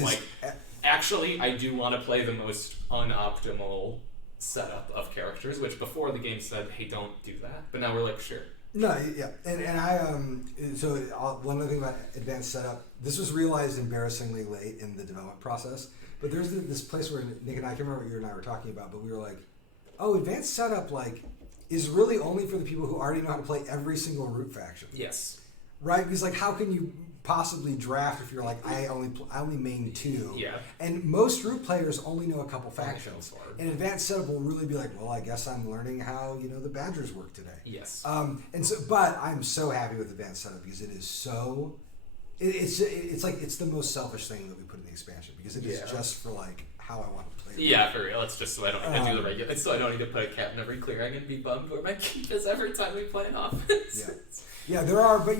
actually I do want to play the most unoptimal setup of characters, which before the game said, hey, don't do that. But now we're like, sure. No, yeah, and one other thing about advanced setup, this was realized embarrassingly late in the development process, but there's this place where Nick and I can't remember what you and I were talking about, but we were like, oh, advanced setup like is really only for the people who already know how to play every single root faction. Yes. Right? Because like, how can you possibly draft if you're like, I only main 2? Yeah. And most root players only know a couple factions. Hard. And advanced setup will really be like, well, I guess I'm learning how the Badgers work today. Yes. And so, but I'm so happy with advanced setup because it is so. It's like it's the most selfish thing that we put in the expansion because it is just for like how I want to play. Yeah, for real. It's just so I don't need to do the regular. So I don't need to put a cat in every clearing and be bummed where my keep is every time we play an offense. Yeah. Yeah, there are, but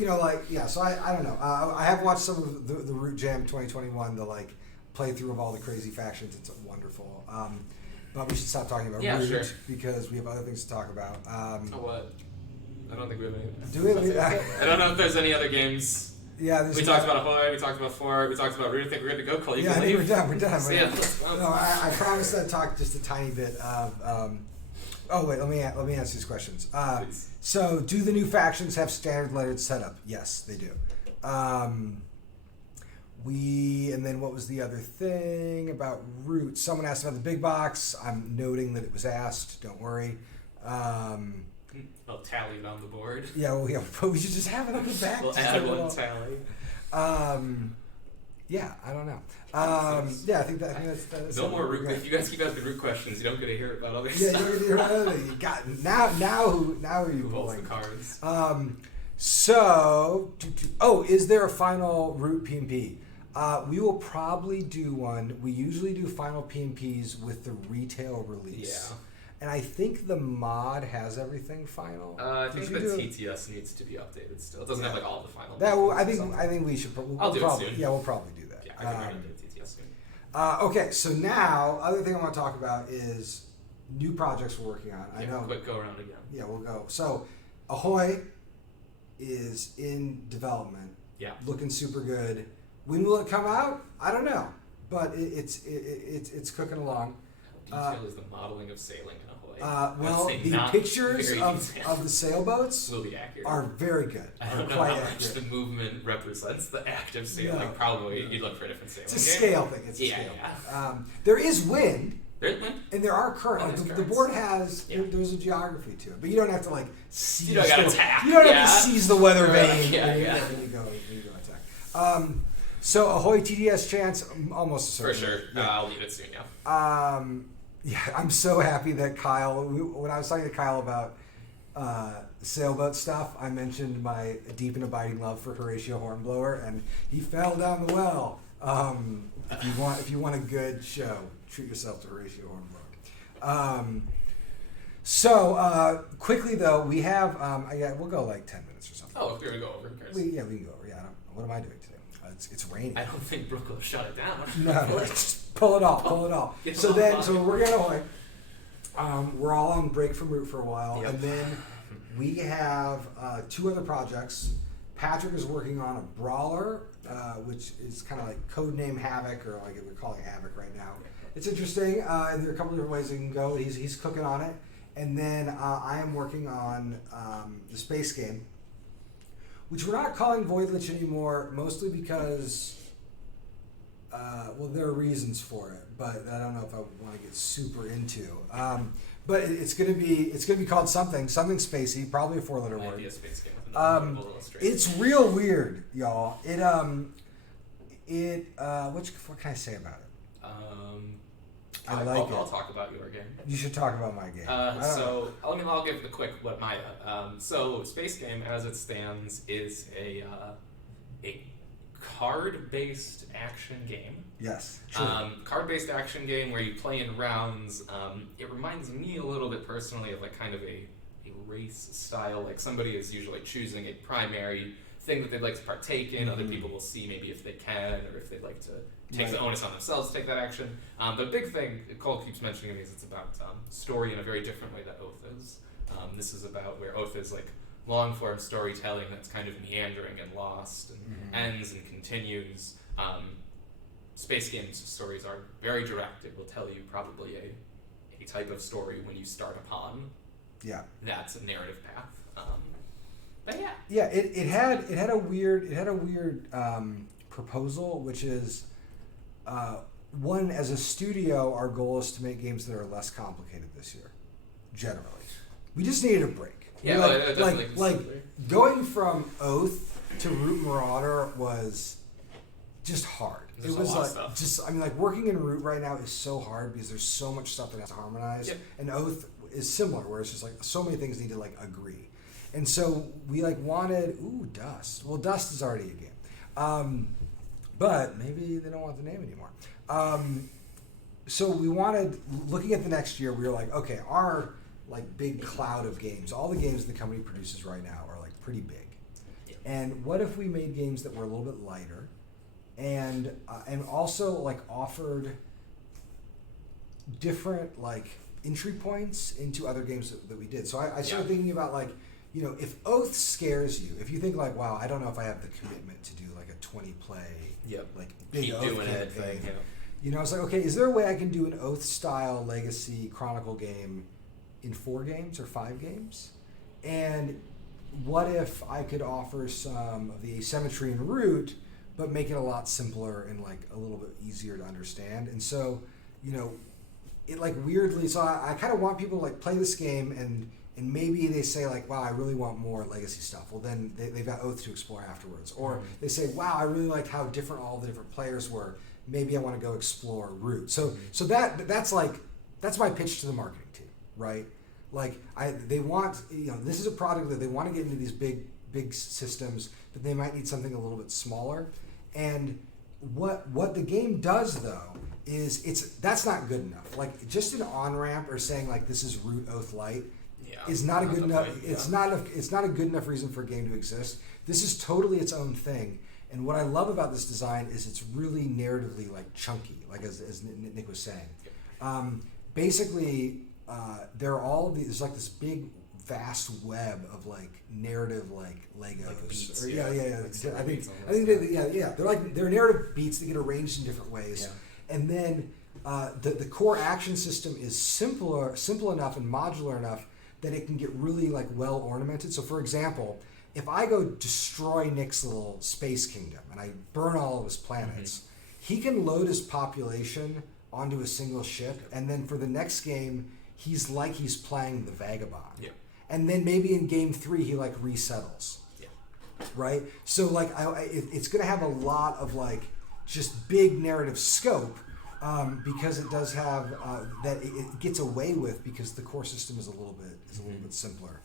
so I don't know. I have watched some of the Root Jam 2021, the like playthrough of all the crazy factions. It's wonderful. But we should stop talking about Root because we have other things to talk about. What? I don't think we have any. Do we? I don't know if there's any other games. Yeah, we talked about Ahoy, we talked about Fort, we talked about Root. I think we're good to go, Cole. You I can think leave. we're done. So, yeah, no, I promised I'd talk just a tiny bit of. Oh wait, let me answer these questions. Please. So, do the new factions have standard lettered setup? Yes, they do. And then what was the other thing about Root? Someone asked about the big box. I'm noting that it was asked. Don't worry. I'll tally it on the board. Yeah, but we should just have it on the back. We'll add one tally. Yeah, I don't know. Yeah, I think that's no more Root. If you guys keep asking Root questions, you don't get to hear about other stuff. Yeah, you hear about other. You got now who are you who holds pulling? The cards? Is there a final Root PMP? We will probably do one. We usually do final PMPs with the retail release. Yeah. And I think the mod has everything final. I think the TTS needs to be updated still. It doesn't have like all the final. I think we should. I'll do it soon. Yeah, we'll probably do that. Yeah, I can already do TTS soon. Okay, so now other thing I want to talk about is new projects we're working on. I know. Quick go around again. Yeah, we'll go. So, Ahoy is in development. Yeah. Looking super good. When will it come out? I don't know, but it's cooking along. Detail is the modeling of sailing in Ahoy. The pictures of the sailboats will be accurate. are very good. I don't know how much the movement represents the act of sailing. No. Probably you'd look for a different sailing. It's a scale thing. It's a scale. There is wind. There's wind. And there are currents. The board has there's a geography to it, but you don't have to like seize. You don't have to attack. You don't have to seize the weather vane. When you go attack. So Ahoy TDS chance almost certain. For sure. I'll leave it soon. Yeah. Yeah, I'm so happy that Kyle. When I was talking to Kyle about sailboat stuff, I mentioned my deep and abiding love for Horatio Hornblower, and he fell down the well. If you want a good show, treat yourself to Horatio Hornblower. Quickly though, we have. We'll go like 10 minutes or something. Oh, if we're gonna go over, who cares? We can go over. Yeah, I don't know. What am I doing today? It's raining. I don't think Brooke will shut it down. No, just pull it off. So we're gonna Ahoy. We're all on break from Root for a while, and then we have 2 other projects. Patrick is working on a brawler, which is kind of like codename Havoc, or like we're calling it Havoc right now. It's interesting, and there are a couple different ways it can go. He's cooking on it, and then I am working on the space game, which we're not calling Void Lich anymore, mostly because, there are reasons for it, but I don't know if I want to get super into. But it's gonna be called something spacey, probably a 4-letter word. Might be a space game with an illustration. It's real weird, y'all. What can I say about it? I'll talk about your game. You should talk about my game. I'll give the quick what my so Space Game as it stands is a card-based action game. Yes. True. Card-based action game where you play in rounds. It reminds me a little bit personally of like kind of a race style. Like somebody is usually choosing a primary thing that they'd like to partake in. Other people will see maybe if they can or if they'd like to take the onus on themselves to take that action. But a big thing Cole keeps mentioning is it's about story in a very different way that Oath is. This is about where Oath is like long-form storytelling that's kind of meandering and lost and ends and continues. Space Game's stories are very direct. It will tell you probably a a type of story when you start upon that's a narrative path. But yeah. Yeah, it had a weird proposal, which is one, as a studio, our goal is to make games that are less complicated this year. Generally, we just needed a break. Yeah, like going from Oath to Root Marauder was just hard. There's it was a lot like of stuff. just I mean, like working in Root right now is so hard because there's so much stuff that has to harmonize. Yep. And Oath is similar, where it's just like so many things need to like agree. And so we like wanted Dust. Well, Dust is already a game, but maybe they don't want the name anymore. So we wanted, looking at the next year, we were like, okay, our like big cloud of games, all the games the company produces right now are like pretty big. And what if we made games that were a little bit lighter, and also like offered different like entry points into other games that we did. So I started thinking about like, you know, if Oath scares you, if you think like, wow, I don't know if I have the commitment to do like a 20 play, like big Keep Oath doing campaign. it thing. Yeah. You know, it's like, okay, is there a way I can do an Oath style legacy chronicle game in 4 games or 5 games? And what if I could offer some of the asymmetry and Root, but make it a lot simpler and like a little bit easier to understand? And so, you know, it like weirdly, so I kind of want people to like play this game and maybe they say like, wow, I really want more legacy stuff. Well, then they've got Oath to explore afterwards. Or they say, wow, I really liked how different all the different players were. Maybe I want to go explore Root. So that's my pitch to the marketing team, right? Like they want, you know, this is a product that they want to get into these big systems, but they might need something a little bit smaller. And what the game does though is that's not good enough. Like just an on ramp or saying like this is Root Oath Light is not a good enough. It's not a good enough reason for a game to exist. This is totally its own thing. And what I love about this design is it's really narratively like chunky, like as Nick was saying. Basically, there's like this big vast web of like narrative like Legos. Like beats, or, yeah. I think they're narrative beats that get arranged in different ways. Yeah. And then the core action system is simple enough and modular enough that it can get really like well ornamented. So for example, if I go destroy Nick's little space kingdom and I burn all of his planets, he can load his population onto a single ship, and then for the next game, he's playing the Vagabond. Yeah. And then maybe in game 3, he like resettles. Yeah. Right? So like it's going to have a lot of like just big narrative scope because it does have that it gets away with because the core system is a little bit simpler.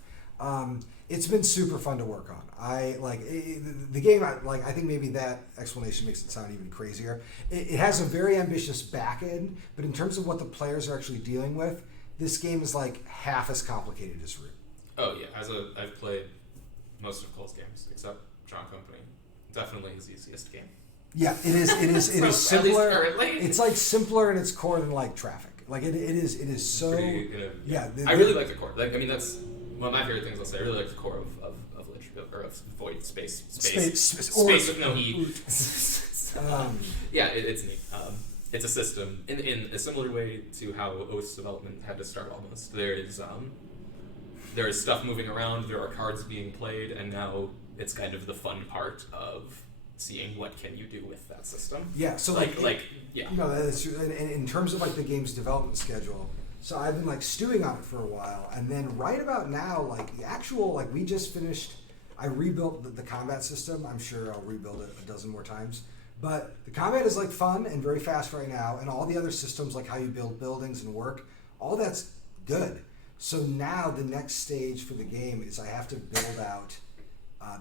It's been super fun to work on. I like the game. I think maybe that explanation makes it sound even crazier. It has a very ambitious back end, but in terms of what the players are actually dealing with, this game is like half as complicated as Root. Oh yeah, I've played most of Cole's games except John Company. Definitely his easiest game. Yeah, it is. It is simpler. At least currently. It's like simpler in its core than like Traffic. Like it is so. Pretty, yeah, I really like the core. Like I mean, that's one of my favorite things. I'll say I really like the core of Lich, or of Void space with no heat. Yeah, it's neat. It's a system in a similar way to how Oath's development had to start. Almost there is stuff moving around. There are cards being played, and now it's kind of the fun part of seeing what can you do with that system. Yeah, so yeah. You know, that's, and in terms of like the game's development schedule, so I've been like stewing on it for a while, and then right about now, like the actual like we just finished. I rebuilt the combat system. I'm sure I'll rebuild it a dozen more times. But the combat is like fun and very fast right now, and all the other systems like how you build buildings and work, all that's good. So now the next stage for the game is I have to build out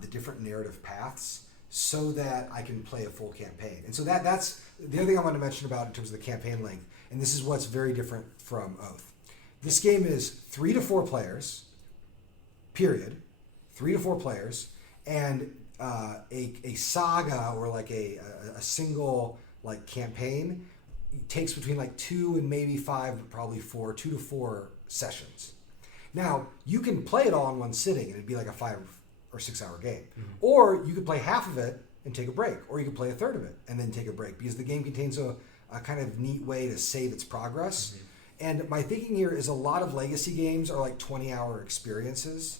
the different narrative paths so that I can play a full campaign. And so that's the other thing I want to mention about in terms of the campaign length, and this is what's very different from Oath. This game is 3 to 4 players, period. 3 to 4 players, and a saga or like a single like campaign takes between like 2 and maybe 5, but probably 4, 2 to 4 sessions. Now you can play it all in one sitting, and it'd be like a 5 or 6 hour game, or you could play half of it and take a break, or you could play a third of it and then take a break because the game contains a kind of neat way to save its progress. And my thinking here is a lot of legacy games are like 20-hour experiences.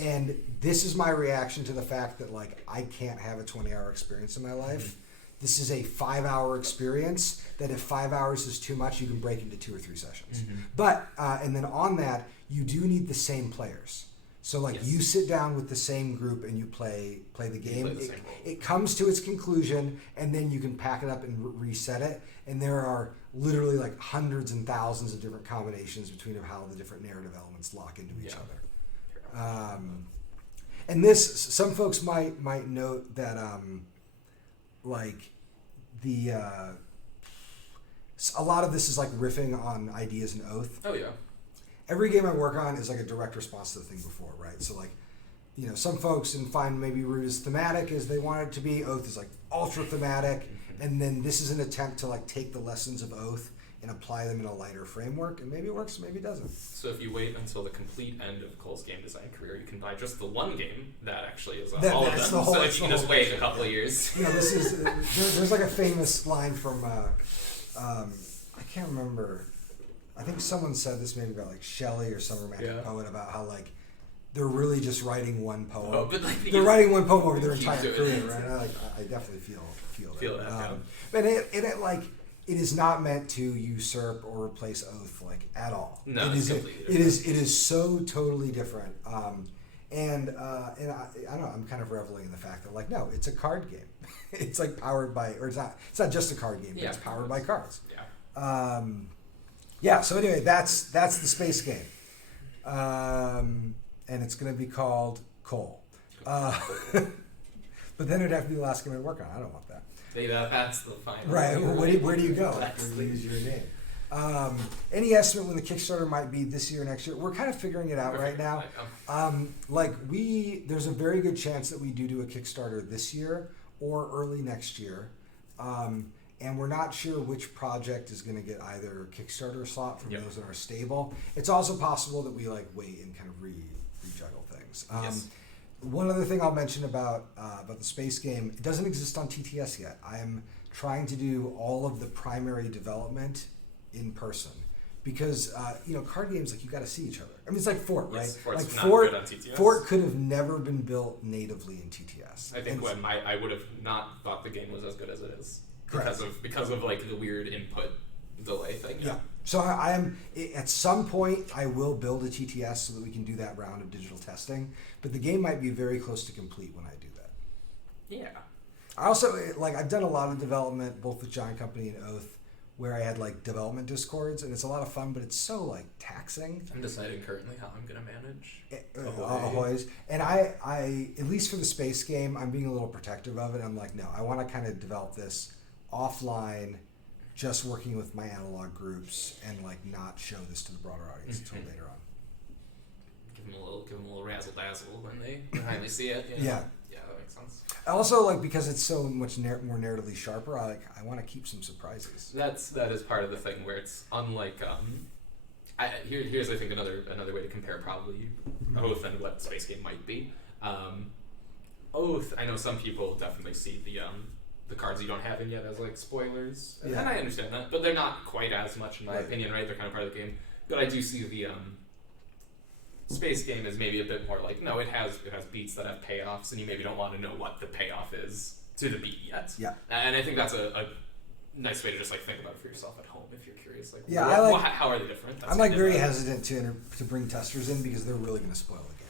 And this is my reaction to the fact that like I can't have a 20-hour experience in my life. This is a 5-hour experience that if 5 hours is too much, you can break into 2 or 3 sessions. But, and then on that, you do need the same players. So like you sit down with the same group and you play the game. It comes to its conclusion and then you can pack it up and reset it. And there are literally like hundreds and thousands of different combinations between of how the different narrative elements lock into each other. And this, some folks might note that like the a lot of this is like riffing on ideas in Oath. Oh yeah. Every game I work on is like a direct response to the thing before, right? So like, you know, some folks and find maybe Root is thematic as they want it to be. Oath is like ultra thematic, and then this is an attempt to like take the lessons of Oath and apply them in a lighter framework, and maybe it works, maybe it doesn't. So if you wait until the complete end of Cole's game design career, you can buy just the one game that actually is all of them. So if you can just wait a couple of years. You know, this is there's like a famous line from I can't remember. I think someone said this maybe about like Shelley or some romantic poet about how like they're really just writing one poem. Oh, but like they're writing one poem over their entire career, right? I definitely feel that. But it like it is not meant to usurp or replace Oath like at all. No, it is it is so totally different. And I don't know. I'm kind of reveling in the fact that like no, it's a card game. It's like powered by, or it's not just a card game. But it's powered by cards. Yeah. So anyway, that's the space game, and it's going to be called Cole. But then it'd have to be the last game I work on. I don't want that. That's the final. Right. Where do you go? Where do you use your name? Any estimate when the Kickstarter might be this year or next year? We're kind of figuring it out right now. There's a very good chance that we do a Kickstarter this year or early next year. And we're not sure which project is going to get either a Kickstarter slot from those in our stable. It's also possible that we like wait and kind of rejuggle things. One other thing I'll mention about the space game, it doesn't exist on TTS yet. I am trying to do all of the primary development in person because card games like you got to see each other. I mean, it's like Fort, right? Fort's like not good on TTS. Fort could have never been built natively in TTS. I think I would have not thought the game was as good as it is. Because of like the weird input delay thing. Yeah. So I am at some point I will build a TTS so that we can do that round of digital testing. But the game might be very close to complete when I do that. Yeah. I also I've done a lot of development both with Giant Company and Oath where I had like development discords and it's a lot of fun, but it's so like taxing. I'm deciding currently how I'm gonna manage Ahoy's. And I at least for the space game, I'm being a little protective of it. I'm like, no, I want to kind of develop this offline, just working with my analog groups and like not show this to the broader audience until later on. Give them a little razzle dazzle when they finally see it. Yeah, that makes sense. Also, because it's so much more narratively sharper, I want to keep some surprises. That is part of the thing where it's unlike. Here's I think another way to compare probably Oath and what space game might be. Oath, I know some people definitely see the cards you don't have in yet as like spoilers, and I understand that, but they're not quite as much in my opinion, right? They're kind of part of the game, but I do see the space game as maybe a bit more like no, it has beats that have payoffs, and you maybe don't want to know what the payoff is to the beat yet. Yeah, and I think that's a nice way to just like think about it for yourself at home if you're curious. Like, how are they different? That's I'm very hesitant to bring testers in because they're really going to spoil the game.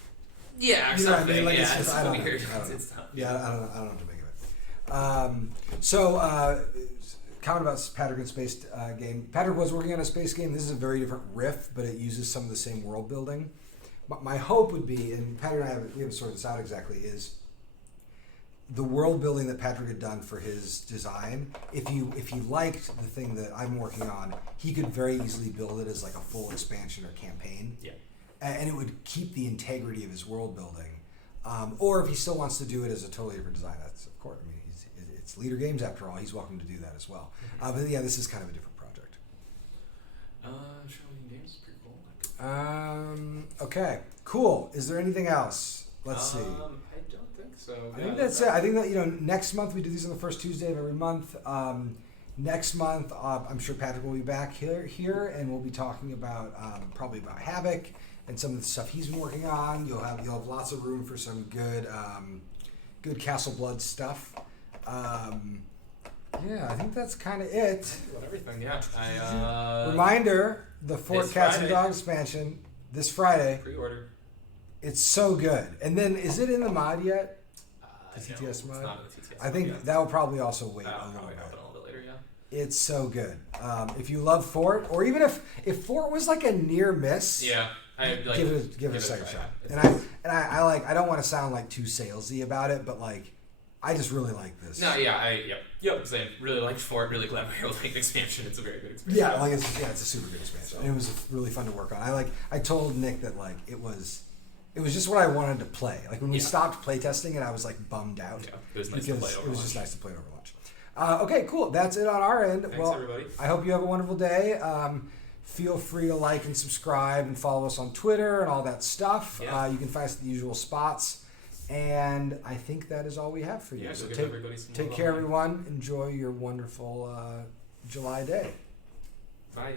Yeah, or something. I mean? It's weird. It's tough. I don't know what to make of it. Comment about Patrick and space game. Patrick was working on a space game. This is a very different riff, but it uses some of the same world building. My hope would be, and Patrick and I haven't sorted this out exactly, is the world building that Patrick had done for his design. If he liked the thing that I'm working on, he could very easily build it as like a full expansion or campaign. Yeah. And it would keep the integrity of his world building. Or if he still wants to do it as a totally different design, that's of course. I mean, it's Leader Games after all. He's welcome to do that as well. But yeah, this is kind of a different project. Showing games is pretty cool. Okay, cool. Is there anything else? Let's see. I don't think so. I think that's it. I think that next month we do these on the first Tuesday of every month. Next month, I'm sure Patrick will be back here, and we'll be talking about probably about Havoc and some of the stuff he's been working on. You'll have lots of room for some good Castle Blood stuff. Yeah, I think that's kind of it. About everything, yeah. Reminder: the Fort this Cats and Friday. Dogs expansion this Friday. Pre-order. It's so good. And then, is it in the mod yet? The No, TTS it's mod? not in the TTS I think yet. that will probably also wait a That'll little probably bit. happen a little bit later, yeah. It's so good. If you love Fort, or even if Fort was like a near miss, Yeah, I'd like give it a second try. shot. It's And I like, I don't want to sound like too salesy about it, but like I just really like this. No, yeah, yep. Same. Really liked Fort. Really glad we were able to make the expansion. It's a very good expansion. Yeah, like it's a super good expansion. And it was really fun to work on. I told Nick that like it was just what I wanted to play. Like when we stopped playtesting it, I was like bummed out. Yeah, it was nice because to play over it was lunch. just nice to play over lunch. Okay, cool. That's it on our end. Thanks, everybody. I hope you have a wonderful day. Feel free to like and subscribe and follow us on Twitter and all that stuff. Yeah. You can find us at the usual spots. And I think that is all we have for you. Yeah, So go give take everybody some take love care, on it. everyone. Enjoy your wonderful July day. Bye.